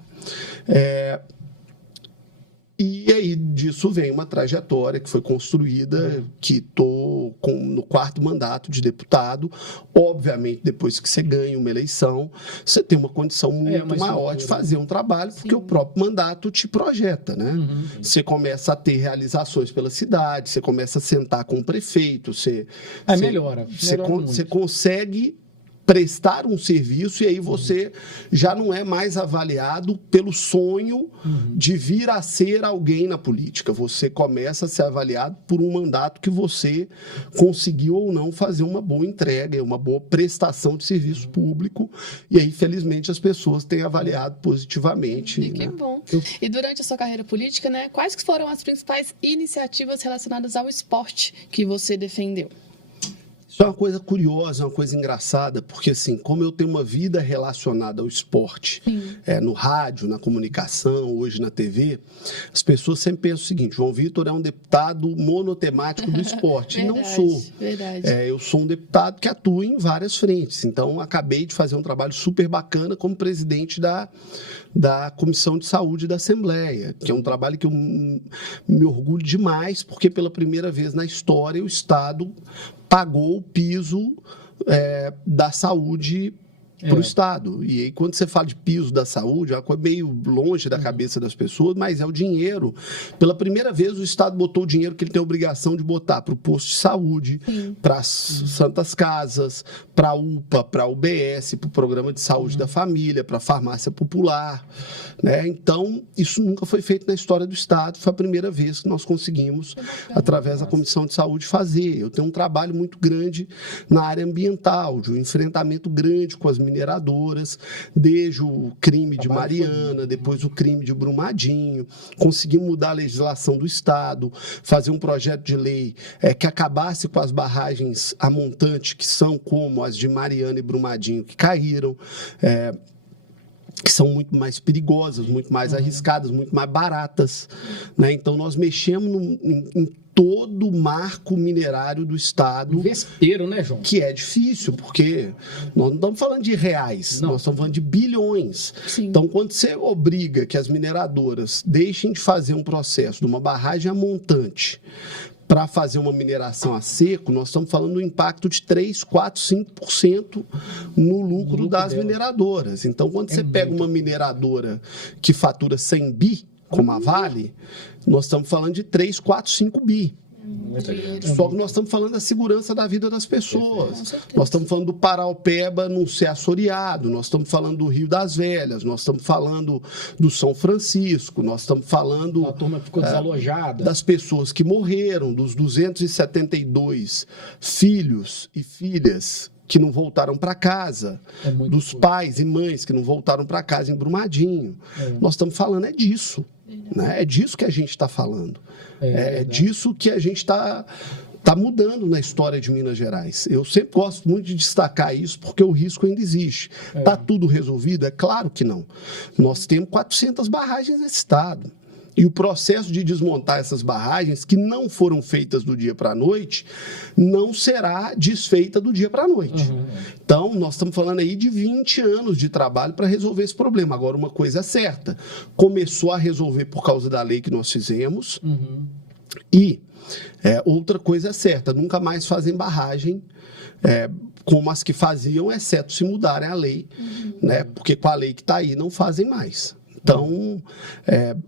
E aí disso vem uma trajetória que foi construída, que estou no 4º mandato de deputado. Obviamente, depois que você ganha uma eleição, você tem uma condição muito maior de fazer um trabalho, porque o próprio mandato te projeta, né? Você começa a ter realizações pela cidade, você começa a sentar com o prefeito, você consegue prestar um serviço, e aí você já não é mais avaliado pelo sonho de vir a ser alguém na política. Você começa a ser avaliado por um mandato que você conseguiu ou não fazer uma boa entrega, uma boa prestação de serviço público, e aí, felizmente, as pessoas têm avaliado positivamente. Que bom. E durante a sua carreira política, né, quais que foram as principais iniciativas relacionadas ao esporte que você defendeu? Isso é uma coisa curiosa, uma coisa engraçada, porque assim, como eu tenho uma vida relacionada ao esporte, no rádio, na comunicação, hoje na TV, as pessoas sempre pensam o seguinte: João Vitor é um deputado monotemático do esporte. Verdade, e não sou. Verdade. Eu sou um deputado que atua em várias frentes. Então, acabei de fazer um trabalho super bacana como presidente da Comissão de Saúde da Assembleia, que é um trabalho que eu me orgulho demais, porque pela primeira vez na história o Estado pagou o piso da saúde para o Estado. E aí, quando você fala de piso da saúde, é uma coisa meio longe da cabeça das pessoas, mas é o dinheiro. Pela primeira vez, o Estado botou o dinheiro que ele tem a obrigação de botar para o posto de saúde, para as santas casas, para a UPA, para a UBS, para o programa de saúde da família, para a farmácia popular, né? Então, isso nunca foi feito na história do Estado. Foi a primeira vez que nós conseguimos, através da Comissão de Saúde, fazer. Eu tenho um trabalho muito grande na área ambiental, de um enfrentamento grande com as mineradoras, desde o crime de Mariana, depois o crime de Brumadinho. Conseguimos mudar a legislação do Estado, fazer um projeto de lei que acabasse com as barragens a montante, que são como as de Mariana e Brumadinho, que caíram, que são muito mais perigosas, muito mais arriscadas, muito mais baratas, né? Então, nós mexemos em todo o marco minerário do Estado. Um vespeiro, né, João? Que é difícil, porque nós não estamos falando de reais, nós estamos falando de bilhões. Sim. Então, quando você obriga que as mineradoras deixem de fazer um processo de uma barragem a montante para fazer uma mineração a seco, nós estamos falando do impacto de 3, 4, 5% no lucro das mineradoras. Então, quando você pega uma mineradora que fatura 100 bi, como a Vale, nós estamos falando de 3, 4, 5 bi. Só que nós estamos falando da segurança da vida das pessoas. Nós estamos falando do Paraupeba não ser assoreado, nós estamos falando do Rio das Velhas, nós estamos falando do São Francisco, nós estamos falando a turma ficou desalojada, das pessoas que morreram, dos 272 filhos e filhas que não voltaram para casa, dos pais e mães que não voltaram para casa em Brumadinho. Nós estamos falando disso. Né? É disso que a gente está falando. É disso que a gente está mudando na história de Minas Gerais. Eu sempre gosto muito de destacar isso, porque o risco ainda existe. Está tudo resolvido? É claro que não. Nós temos 400 barragens nesse estado. E o processo de desmontar essas barragens, que não foram feitas do dia para a noite, não será desfeita do dia para a noite. Então, nós estamos falando aí de 20 anos de trabalho para resolver esse problema. Agora, uma coisa é certa, começou a resolver por causa da lei que nós fizemos, e outra coisa é certa, nunca mais fazem barragem como as que faziam, exceto se mudarem a lei, né? Porque com a lei que está aí não fazem mais. Então,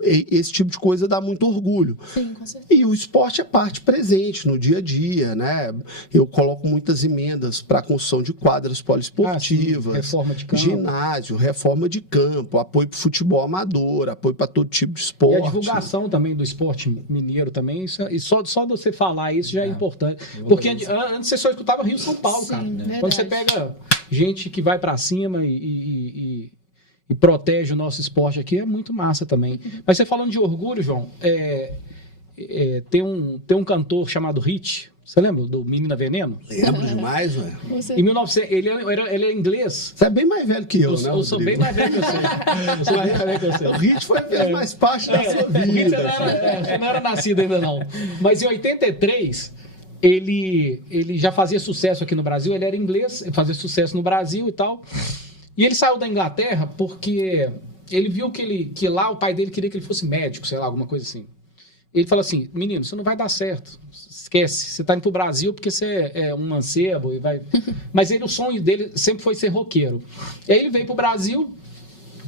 esse tipo de coisa dá muito orgulho. Sim, com certeza. E o esporte é parte presente no dia a dia, né? Eu coloco muitas emendas para a construção de quadras poliesportivas, reforma de campo. ginásio, reforma de campo, apoio para o futebol amador, apoio para todo tipo de esporte. E a divulgação também do esporte mineiro também, e só de você falar isso já é importante. Porque antes você só escutava Rio-São Paulo, Sim, cara. verdade. Quando você pega gente que vai para cima e protege o nosso esporte aqui, é muito massa também. Mas você falando de orgulho, João, tem um cantor chamado Hit, você lembra do Menina Veneno? Lembro demais, velho. Em 1900, ele é inglês. Você é bem mais velho que eu, né, Eu sou bem mais velho que você. Eu sou bem mais velho que você. O Hit fez mais parte da sua O Hit vida. você não era nascido ainda, não. Mas em 83, ele já fazia sucesso aqui no Brasil. Ele era inglês, fazia sucesso no Brasil e tal. E ele saiu da Inglaterra porque ele viu que lá o pai dele queria que ele fosse médico, sei lá, alguma coisa assim. Ele falou assim, menino, você não vai dar certo. Esquece, você tá indo pro Brasil porque você é um mancebo e vai... Mas o sonho dele sempre foi ser roqueiro. E aí ele veio pro Brasil,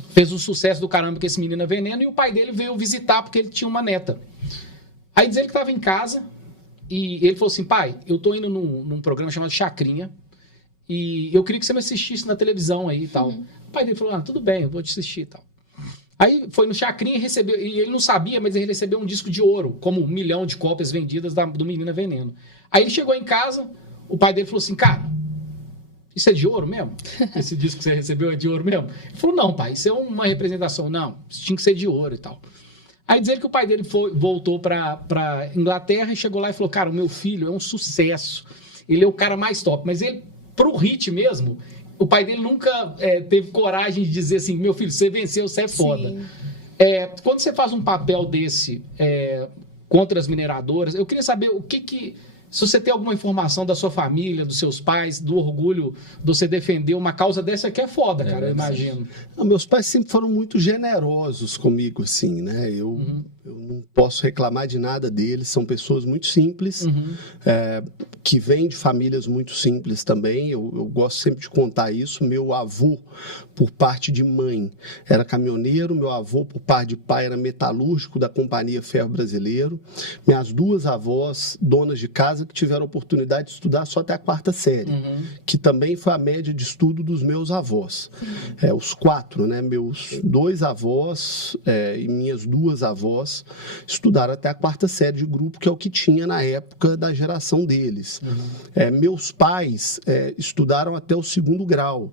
fez um sucesso do caramba com esse Menina Veneno, e o pai dele veio visitar porque ele tinha uma neta. Aí diz ele que tava em casa, e ele falou assim, pai, eu tô indo num programa chamado Chacrinha, e eu queria que você me assistisse na televisão aí e tal. O pai dele falou, tudo bem, eu vou te assistir e tal. Aí foi no Chacrinha e recebeu, e ele não sabia, mas ele recebeu um disco de ouro, como 1 milhão de cópias vendidas do Menina Veneno. Aí ele chegou em casa, o pai dele falou assim, cara, isso é de ouro mesmo? Esse disco que você recebeu é de ouro mesmo? Ele falou, não, pai, isso é uma representação. Não, isso tinha que ser de ouro e tal. Aí diz ele que o pai dele voltou pra Inglaterra e chegou lá e falou, cara, o meu filho é um sucesso, ele é o cara mais top, mas ele, pro Hit mesmo... O pai dele nunca teve coragem de dizer assim, meu filho, você venceu, você é foda. Quando você faz um papel desse contra as mineradoras, eu queria saber o que... Se você tem alguma informação da sua família, dos seus pais, do orgulho de você defender uma causa dessa que é foda, cara, eu imagino. Não, meus pais sempre foram muito generosos comigo, assim, né? Eu não posso reclamar de nada deles, são pessoas muito simples, que vêm de famílias muito simples também. Eu gosto sempre de contar isso. Meu avô, por parte de mãe, era caminhoneiro, meu avô, por parte de pai, era metalúrgico da Companhia Ferro Brasileiro. Minhas duas avós, donas de casa, que tiveram a oportunidade de estudar só até a 4ª série, que também foi a média de estudo dos meus avós. Os 4, né? Meus 2 avós e minhas 2 avós estudaram até a 4ª série de grupo, que é o que tinha na época da geração deles. Meus pais estudaram até o 2º grau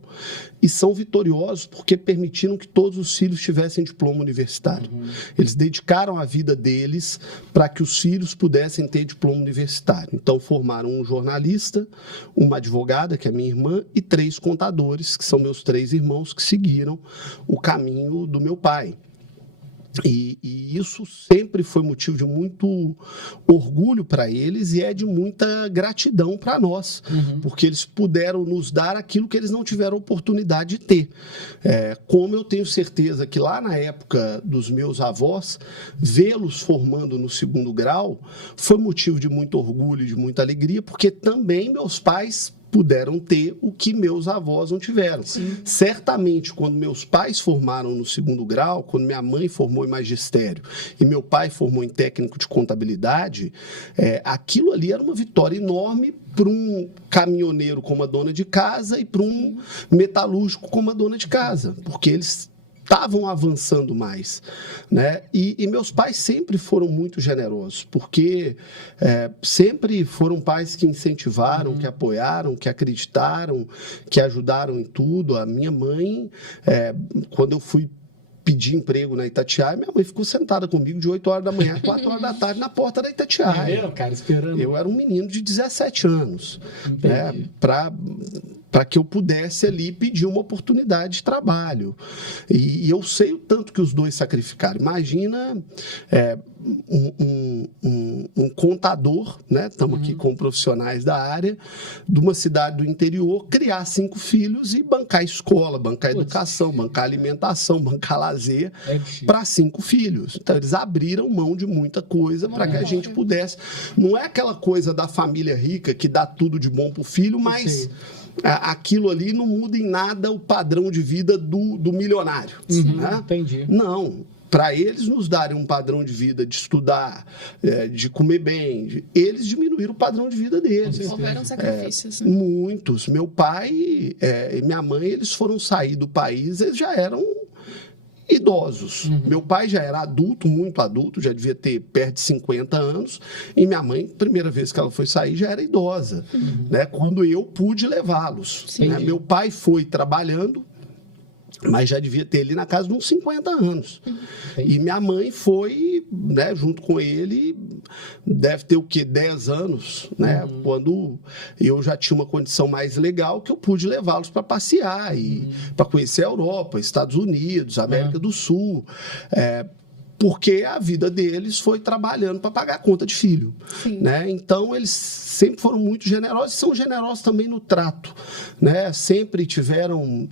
e são vitoriosos porque permitiram que todos os filhos tivessem diploma universitário. Eles dedicaram a vida deles para que os filhos pudessem ter diploma universitário. Então, formaram um jornalista, uma advogada, que é minha irmã, e 3 contadores, que são meus 3 irmãos, que seguiram o caminho do meu pai. E isso sempre foi motivo de muito orgulho para eles e é de muita gratidão para nós, porque eles puderam nos dar aquilo que eles não tiveram oportunidade de ter. Como eu tenho certeza que lá na época dos meus avós, vê-los formando no 2º grau foi motivo de muito orgulho e de muita alegria, porque também meus pais puderam ter o que meus avós não tiveram. Sim. Certamente, quando meus pais formaram no 2º grau, quando minha mãe formou em magistério e meu pai formou em técnico de contabilidade, aquilo ali era uma vitória enorme para um caminhoneiro como a dona de casa e para um metalúrgico como a dona de casa, porque eles estavam avançando mais, né? E meus pais sempre foram muito generosos, porque sempre foram pais que incentivaram, que apoiaram, que acreditaram, que ajudaram em tudo. A minha mãe, quando eu fui pedir emprego na Itatiaia, minha mãe ficou sentada comigo de 8 horas da manhã a 4 horas da tarde na porta da Itatiaia. Cara, esperando. Eu era um menino de 17 anos, né? Para que eu pudesse ali pedir uma oportunidade de trabalho. E eu sei o tanto que os 2 sacrificaram. Imagina um contador, né? Estamos aqui com profissionais da área, de uma cidade do interior, criar 5 filhos e bancar escola, bancar educação, bancar alimentação, bancar lazer para 5 filhos. Então, eles abriram mão de muita coisa para que a gente pudesse. Não é aquela coisa da família rica que dá tudo de bom para o filho, mas aquilo ali não muda em nada o padrão de vida do milionário. Né? Entendi. Não. Para eles nos darem um padrão de vida, de estudar, de comer bem, eles diminuíram o padrão de vida deles. Houveram sacrifícios. Muitos. Meu pai e minha mãe, eles foram sair do país, eles já eram idosos. Meu pai já era adulto, muito adulto, já devia ter perto de 50 anos, e minha mãe, primeira vez que ela foi sair, já era idosa, né? Quando eu pude levá-los. Né? Meu pai foi trabalhando, mas já devia ter ali na casa de uns 50 anos. E minha mãe foi, né, junto com ele, deve ter o quê? 10 anos, né? Quando eu já tinha uma condição mais legal, que eu pude levá-los para passear e para conhecer a Europa, Estados Unidos, América do Sul. Porque a vida deles foi trabalhando para pagar a conta de filho. Né? Então, eles sempre foram muito generosos e são generosos também no trato. Né? Sempre tiveram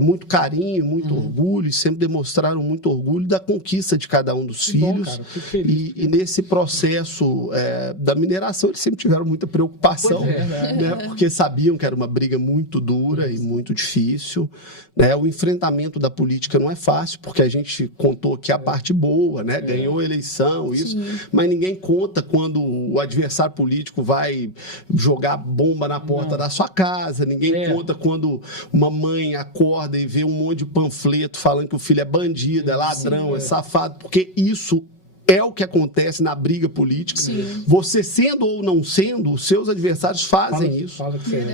muito carinho, muito orgulho, e sempre demonstraram muito orgulho da conquista de cada um dos filhos. Bom, cara, fico feliz. E nesse processo da mineração, eles sempre tiveram muita preocupação, né? Porque sabiam que era uma briga muito dura e muito difícil. Né? O enfrentamento da política não é fácil, porque a gente contou aqui a parte boa, né? Ganhou a eleição, isso, mas ninguém conta quando o adversário político vai jogar bomba na porta da sua casa, ninguém conta quando uma mãe acorda e vê um monte de panfleto falando que o filho é bandido, é ladrão, é safado, porque isso é o que acontece na briga política. Você sendo ou não sendo, os seus adversários fazem isso.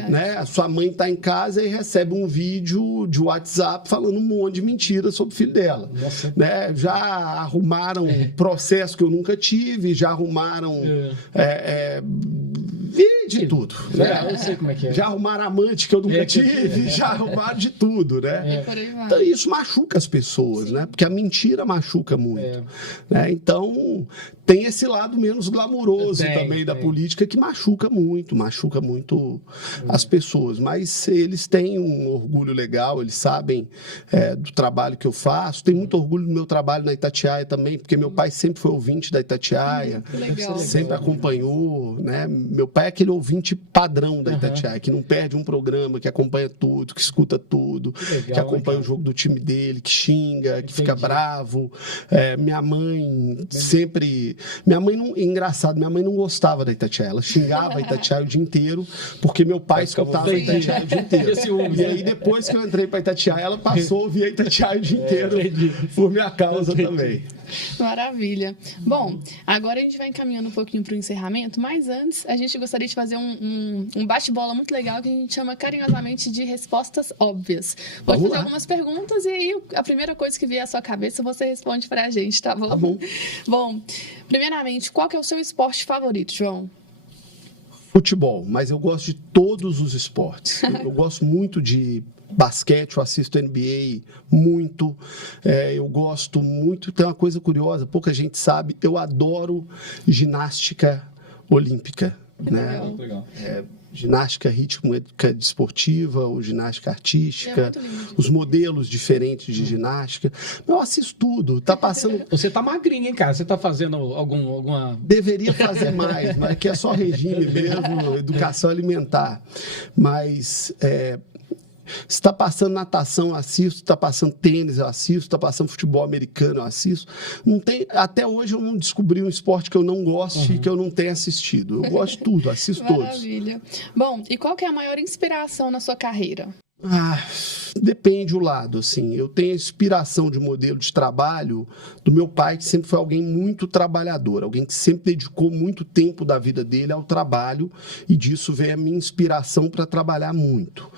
Né? A sua mãe está em casa e recebe um vídeo de WhatsApp falando um monte de mentiras sobre o filho dela. Né? Já arrumaram processo que eu nunca tive, já arrumaram de tudo. Né? Eu sei como é que é. Já arrumaram amante que eu nunca tive, já arrumaram de tudo. Né? Então, isso machuca as pessoas, né? Porque a mentira machuca muito. Né? Então, tem esse lado menos glamuroso também da política que machuca muito as pessoas. Mas eles têm um orgulho legal, eles sabem do trabalho que eu faço. Tem muito orgulho do meu trabalho na Itatiaia também, porque meu pai sempre foi ouvinte da Itatiaia, sempre acompanhou. Né? Meu pai é aquele ouvinte padrão da Itatiaia, que não perde um programa, que acompanha tudo, que escuta tudo, que acompanha o jogo do time dele, que xinga, que fica bravo. Minha mãe sempre... Minha mãe não... Engraçado, minha mãe não gostava da Itatiaia. Ela xingava a Itatiaia o dia inteiro, porque meu pai escutava a Itatiaia o dia inteiro. E aí, depois que eu entrei para Itatiaia, ela passou a ouvir a Itatiaia o dia inteiro, por minha causa também. Maravilha. Bom, agora a gente vai encaminhando um pouquinho para o encerramento, mas antes a gente gostaria de fazer um bate-bola muito legal que a gente chama carinhosamente de respostas óbvias. Pode fazer algumas perguntas e aí a primeira coisa que vier à sua cabeça você responde para a gente, tá bom? Tá bom. Bom, primeiramente, qual que é o seu esporte favorito, João? Futebol, mas eu gosto de todos os esportes. Eu gosto muito de basquete, eu assisto NBA muito, eu gosto muito, tem uma coisa curiosa, pouca gente sabe, eu adoro ginástica olímpica, né? Legal. Ginástica rítmica desportiva, ou ginástica artística, os modelos diferentes de ginástica. Eu assisto tudo. Tá passando... Você tá magrinho, hein, cara? Você tá fazendo alguma... Deveria fazer mais, mas aqui é só regime mesmo, educação alimentar. Mas... Se está passando natação, eu assisto. Se está passando tênis, eu assisto. Se está passando futebol americano, eu assisto. Não tem, até hoje eu não descobri um esporte que eu não goste e que eu não tenha assistido. Eu gosto de tudo, assisto todos. Maravilha. Bom, e qual que é a maior inspiração na sua carreira? Depende o lado, assim. Eu tenho inspiração de modelo de trabalho do meu pai, que sempre foi alguém muito trabalhador, alguém que sempre dedicou muito tempo da vida dele ao trabalho, e disso vem a minha inspiração para trabalhar muito.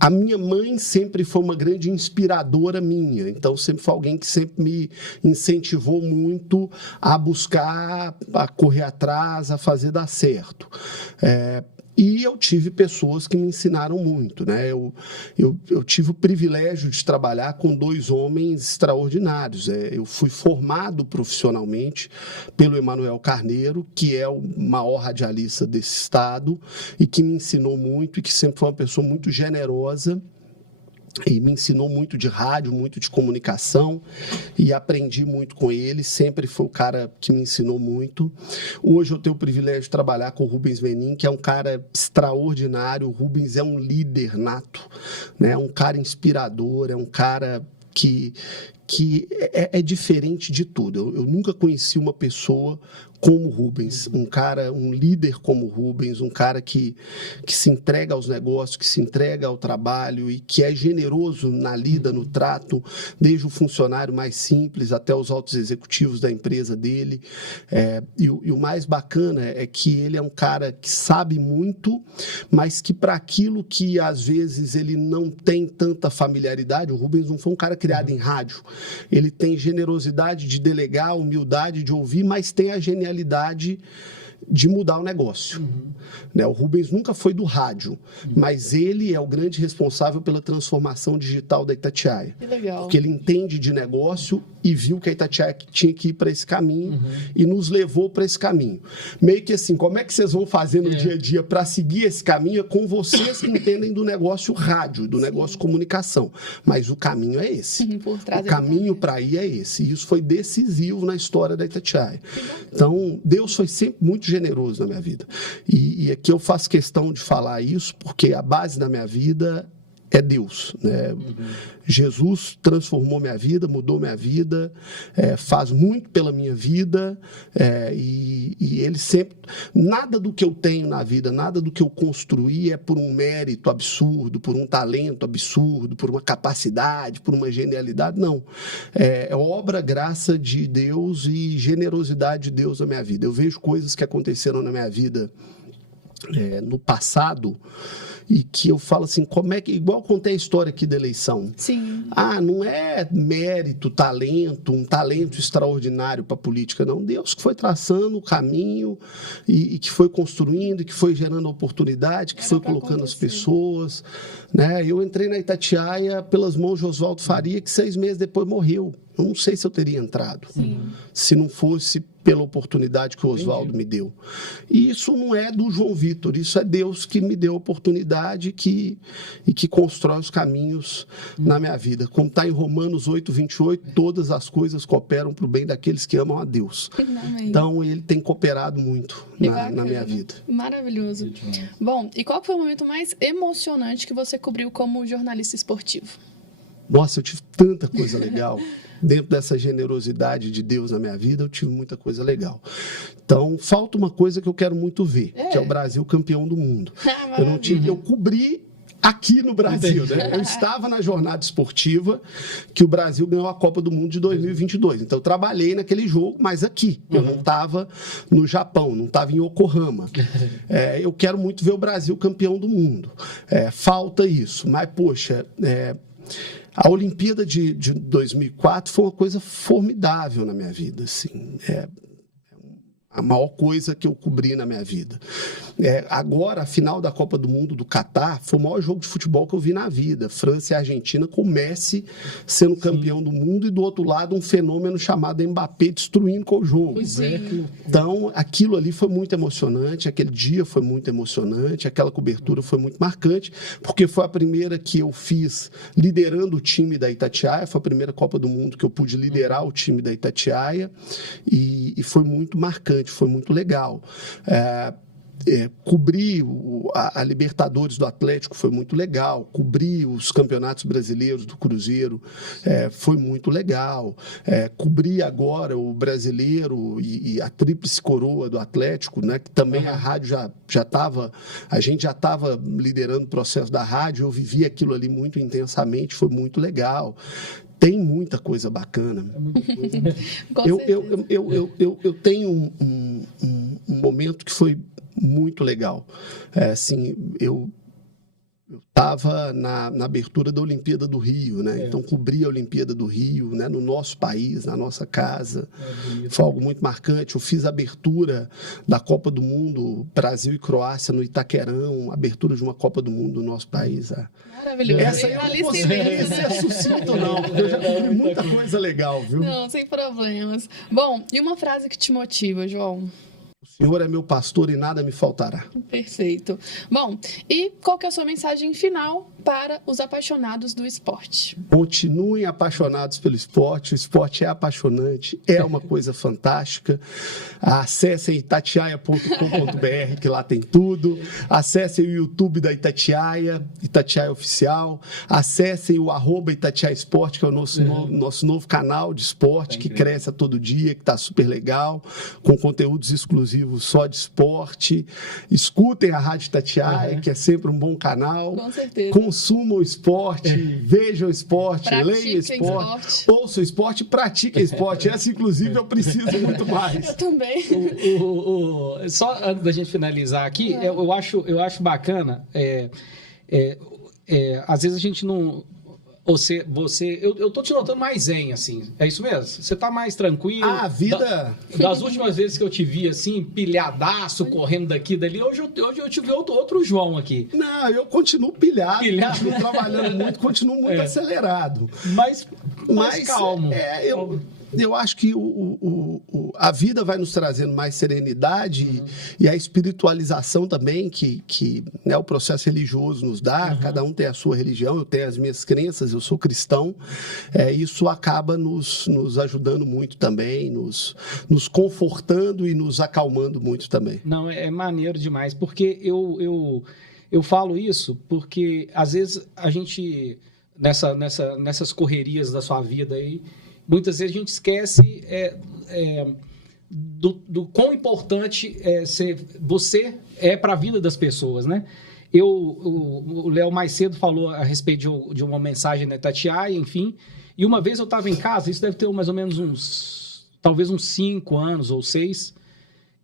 A minha mãe sempre foi uma grande inspiradora minha, então sempre foi alguém que sempre me incentivou muito a buscar, a correr atrás, a fazer dar certo. E eu tive pessoas que me ensinaram muito, né? Eu tive o privilégio de trabalhar com 2 homens extraordinários. Eu fui formado profissionalmente pelo Emanuel Carneiro, que é o maior radialista desse estado e que me ensinou muito e que sempre foi uma pessoa muito generosa E me ensinou muito de rádio, muito de comunicação, e aprendi muito com ele. Sempre foi o cara que me ensinou muito. Hoje eu tenho o privilégio de trabalhar com o Rubens Menin, que é um cara extraordinário. O Rubens é um líder nato, né? Um cara inspirador, é um cara que é diferente de tudo. Eu nunca conheci uma pessoa como o Rubens, um líder como o Rubens, um cara que se entrega aos negócios, que se entrega ao trabalho e que é generoso na lida, no trato, desde o funcionário mais simples até os altos executivos da empresa dele. E o mais bacana é que ele é um cara que sabe muito, mas que para aquilo que às vezes ele não tem tanta familiaridade, o Rubens não foi um cara criado em rádio, ele tem generosidade de delegar, humildade de ouvir, mas tem a genialidade de mudar o negócio. Né? O Rubens nunca foi do rádio, mas ele é o grande responsável pela transformação digital da Itatiaia. Que legal. Porque ele entende de negócio e viu que a Itatiaia tinha que ir para esse caminho e nos levou para esse caminho. Meio que assim, como é que vocês vão fazer no dia a dia para seguir esse caminho? É com vocês que entendem do negócio rádio, do negócio comunicação. Mas o caminho é esse. O caminho para ir é esse. E isso foi decisivo na história da Itatiaia. Então, Deus foi sempre muito generoso na minha vida. E aqui eu faço questão de falar isso, porque a base da minha vida é Deus, né? Jesus transformou minha vida, mudou minha vida, faz muito pela minha vida, e ele sempre... Nada do que eu tenho na vida, nada do que eu construí é por um mérito absurdo, por um talento absurdo, por uma capacidade, por uma genialidade, não. É obra, graça de Deus e generosidade de Deus na minha vida. Eu vejo coisas que aconteceram na minha vida no passado, e que eu falo assim, como é que... Igual contei a história aqui da eleição. Sim. Não é mérito, talento, um talento extraordinário para a política, não. Deus que foi traçando o caminho e que foi construindo, e que foi gerando oportunidade, que foi colocando as pessoas. Né? Eu entrei na Itatiaia pelas mãos de Oswaldo Faria, que 6 meses depois morreu. Eu não sei se eu teria entrado, se não fosse pela oportunidade que o Oswaldo me deu. E isso não é do João Vitor, isso é Deus que me deu a oportunidade e que constrói os caminhos na minha vida. Como está em Romanos 8:28, todas as coisas cooperam para o bem daqueles que amam a Deus. Então, ele tem cooperado muito na minha vida. Maravilhoso. Bom, e qual foi o momento mais emocionante que você cobriu como jornalista esportivo? Nossa, eu tive tanta coisa legal. Dentro dessa generosidade de Deus na minha vida, eu tive muita coisa legal. Então, falta uma coisa que eu quero muito ver, que é o Brasil campeão do mundo. Eu cobri aqui no Brasil, né? Eu estava na jornada esportiva que o Brasil ganhou a Copa do Mundo de 2022. Então, eu trabalhei naquele jogo, mas aqui. Eu não estava no Japão, não estava em Yokohama. Eu quero muito ver o Brasil campeão do mundo. Falta isso. Mas, poxa... A Olimpíada de 2004 foi uma coisa formidável na minha vida, assim, a maior coisa que eu cobri na minha vida. Agora, a final da Copa do Mundo do Catar foi o maior jogo de futebol que eu vi na vida. França e Argentina, com o Messi sendo campeão do mundo e do outro lado um fenômeno chamado Mbappé destruindo com o jogo. Então, aquilo ali foi muito emocionante, aquele dia foi muito emocionante, aquela cobertura foi muito marcante, porque foi a primeira que eu fiz liderando o time da Itatiaia, foi a primeira Copa do Mundo que eu pude liderar o time da Itatiaia, e foi muito marcante. Foi muito legal. Cobrir a Libertadores do Atlético foi muito legal. Cobrir os campeonatos brasileiros do Cruzeiro foi muito legal. Cobrir agora o Brasileiro e a Tríplice Coroa do Atlético, né, que também a rádio já estava... A gente já estava liderando o processo da rádio, eu vivi aquilo ali muito intensamente, foi muito legal. Tem muita coisa bacana. Eu tenho um momento que foi muito legal. Assim, eu estava na abertura da Olimpíada do Rio, né? Então, cobri a Olimpíada do Rio, né? No nosso país, na nossa casa. Foi algo muito marcante. Eu fiz a abertura da Copa do Mundo, Brasil e Croácia, no Itaquerão, abertura de uma Copa do Mundo no nosso país. Maravilhoso. Essa aí eu não consegui ser sucinto, não, porque eu já cobri muita coisa legal, viu? Não, sem problemas. Bom, e uma frase que te motiva, João? Senhor é meu pastor e nada me faltará. Perfeito. Bom, e qual que é a sua mensagem final para os apaixonados do esporte? Continuem apaixonados pelo esporte. O esporte é apaixonante, é uma coisa fantástica. Acessem itatiaia.com.br, que lá tem tudo. Acessem o YouTube da Itatiaia, Itatiaia Oficial. Acessem o @Itatiaia Esporte, que é o nosso novo canal de esporte, que cresce a todo dia, que está super legal, com conteúdos exclusivos só de esporte. Escutem a Rádio Itatiaia, que é sempre um bom canal. Com certeza. Consumam o esporte, vejam o esporte, leiam o esporte, ouçam o esporte, pratiquem esporte. Essa, inclusive, eu preciso muito mais. Eu também. Só antes da gente finalizar aqui, eu acho bacana, às vezes a gente não... Eu tô te notando mais zen, assim. É isso mesmo? Você tá mais tranquilo. A vida... Das últimas vezes que eu te vi, assim, pilhadaço, correndo daqui e dali, hoje eu te vi outro João aqui. Não, eu continuo pilhado. Continuo trabalhando muito, continuo muito acelerado. Mas calmo. Eu acho que a vida vai nos trazendo mais serenidade e a espiritualização também que né, o processo religioso nos dá. Cada um tem a sua religião, eu tenho as minhas crenças, eu sou cristão. Isso acaba nos ajudando muito também, nos confortando e nos acalmando muito também. Não, é maneiro demais, porque eu falo isso porque às vezes a gente, nessas correrias da sua vida aí, muitas vezes a gente esquece do quão importante você é para a vida das pessoas, né? O Léo mais cedo falou a respeito de uma mensagem na Itatiaia, enfim, e uma vez eu estava em casa, isso deve ter mais ou menos talvez uns 5 anos ou 6,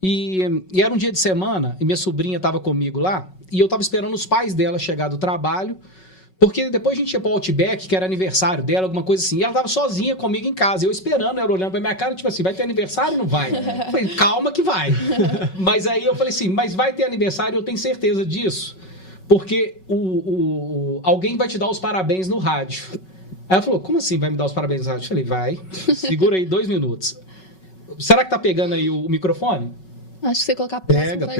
e era um dia de semana, e minha sobrinha estava comigo lá, e eu estava esperando os pais dela chegar do trabalho, porque depois a gente ia para o Outback, que era aniversário dela, alguma coisa assim, e ela estava sozinha comigo em casa, eu esperando, ela olhando para minha cara, tipo assim, vai ter aniversário ou não vai? Eu falei, calma que vai. Mas aí eu falei assim, mas vai ter aniversário, eu tenho certeza disso, porque alguém vai te dar os parabéns no rádio. Aí ela falou, como assim vai me dar os parabéns no rádio? Eu falei, vai, segura aí 2 minutos. Será que tá pegando aí o microfone? Acho que você colocar pega, né?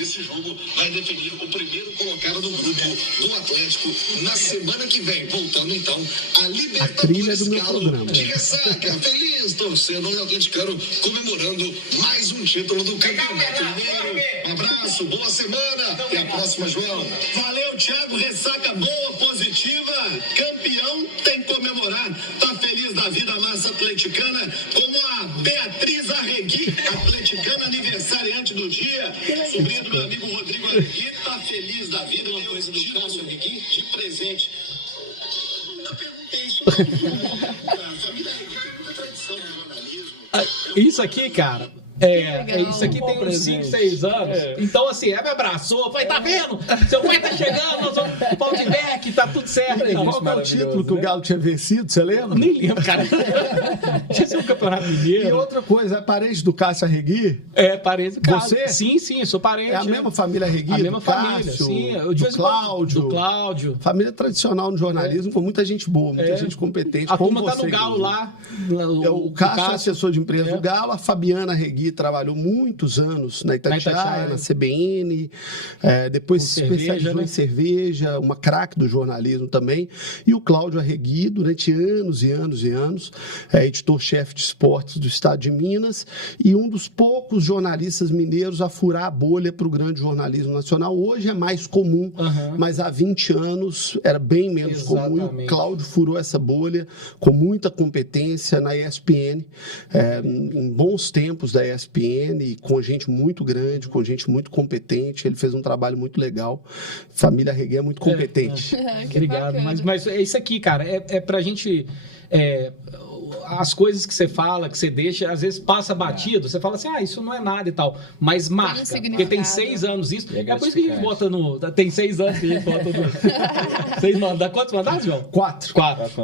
Esse jogo vai definir o primeiro colocado no grupo do Atlético na semana que vem. Voltando então a Libertadores. A trilha do meu programa. De ressaca, feliz torcedor atleticano comemorando mais um título do campeonato mineiro. Um abraço, boa semana. Até a próxima, João. Valeu, Thiago. Ressaca boa, positiva. Campeão tem que comemorar. Tá feliz da vida a massa atleticana, como a Beatriz Arregui, atleticana aniversariante do dia, sobrinha do meu amigo Rodrigo Arregui, tá feliz da vida. Uma coisa do Cássio Arregui de presente. Não perguntei isso não. A família Arregui tem muita tradição no jornalismo. Isso aqui, cara, isso aqui tem uns 5, 6 anos. Então, assim, ela me abraçou. Falei, tá vendo? Seu pai tá chegando, nós vamos pro Outback, tá tudo certo. Qual que é o título que o Galo tinha vencido, você lembra? Nem lembro, cara. Tinha sido um campeonato mineiro. E outra coisa, é parente do Cássio Arregui? Parente do Cássio. Você? Sim, sou parente. É a mesma família Arregui? A mesma família, Cássio, sim. Do Cláudio. Do Cláudio. Família tradicional no jornalismo, com muita gente boa, muita gente competente. A turma tá no Galo lá. O Cássio é assessor de empresa do Galo, a Fabiana Arregui trabalhou muitos anos na Itatiaia, na CBN, depois se especializou em cerveja, uma craque do jornalismo também, e o Cláudio Arregui, durante anos e anos e anos, editor-chefe de esportes do estado de Minas, e um dos poucos jornalistas mineiros a furar a bolha para o grande jornalismo nacional. Hoje é mais comum, mas há 20 anos era bem menos comum, e o Cláudio furou essa bolha com muita competência na ESPN, em bons tempos da ESPN, com gente muito grande, com gente muito competente. Ele fez um trabalho muito legal. Família Arregui é muito competente. Obrigado. Mas é isso aqui, cara. É pra gente... as coisas que você fala, que você deixa, às vezes passa batido, você fala assim, isso não é nada e tal, mas marca, porque tem 6 anos isso, é por isso que a gente bota tem 6 anos que a gente bota no 6 mandatos, quantos mandatos, João? 4.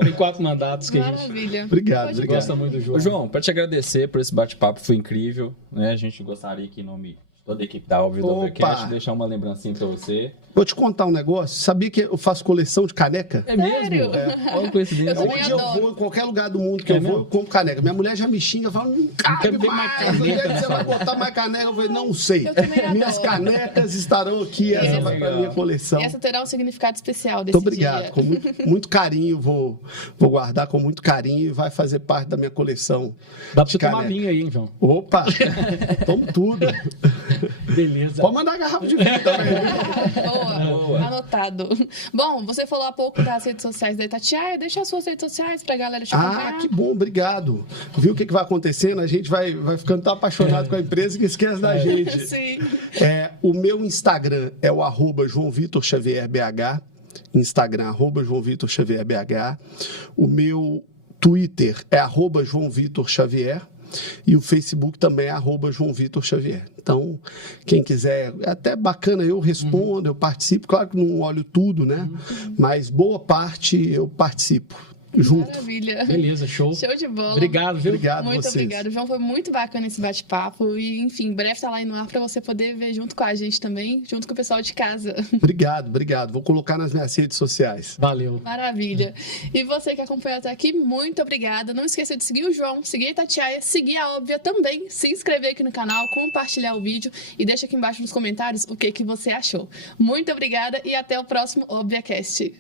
Tem 4 mandatos que Maravilha. a gente Obrigado. gosta muito do João. João, para te agradecer por esse bate-papo, foi incrível, né? A gente gostaria que, em nome Toda a equipe da Óbvio do Opa! Overcast, deixar uma lembrancinha pra você. Vou te contar um negócio. Sabia que eu faço coleção de caneca? É mesmo? Sério? Olha a coincidência. Eu também Onde eu adoro. vou, em qualquer lugar do mundo que eu vou, eu compro caneca. Minha mulher já me xinga, fala, não cabe quero ver mais mais. Onde é que caneca. você vai botar mais caneca? Eu falei, não sei. Eu também Minhas adoro. canecas estarão aqui, essa vai pra minha coleção. E essa terá um significado especial desse Muito obrigado, dia. com muito carinho, vou guardar com muito carinho e vai fazer parte da minha coleção. Dá pra de você tomar caneca. vinho aí, hein, João? Opa, tomo tudo. Beleza. Pode mandar garrafa de vinho também. Boa, anotado. Bom, você falou há pouco das redes sociais da Itatiaia. Deixa as suas redes sociais pra galera te acompanhar. Ah, que bom, obrigado. Viu o que vai acontecendo? A gente vai ficando tão apaixonado com a empresa que esquece da gente. Sim. O meu Instagram é o @JoãoVitorXavierBH. Instagram, @JoãoVitorXavierBH. O meu Twitter é @JoãoVitorXavier. E o Facebook também é @JoãoVitorXavier. Então, quem quiser, é até bacana, eu respondo, eu participo. Claro que não olho tudo, né? Mas boa parte eu participo. Junto. Maravilha. Beleza, show. Show de bola. Obrigado, viu? Obrigado Muito vocês. obrigado, João. Foi muito bacana esse bate-papo. E, enfim, em breve tá lá no ar pra você poder ver junto com a gente também, junto com o pessoal de casa. Obrigado. Vou colocar nas minhas redes sociais. Valeu. Maravilha. E você que acompanhou até aqui, muito obrigada. Não esqueça de seguir o João, seguir a Itatiaia, seguir a Óbvia também, se inscrever aqui no canal, compartilhar o vídeo e deixa aqui embaixo nos comentários o que você achou. Muito obrigada e até o próximo ObviaCast.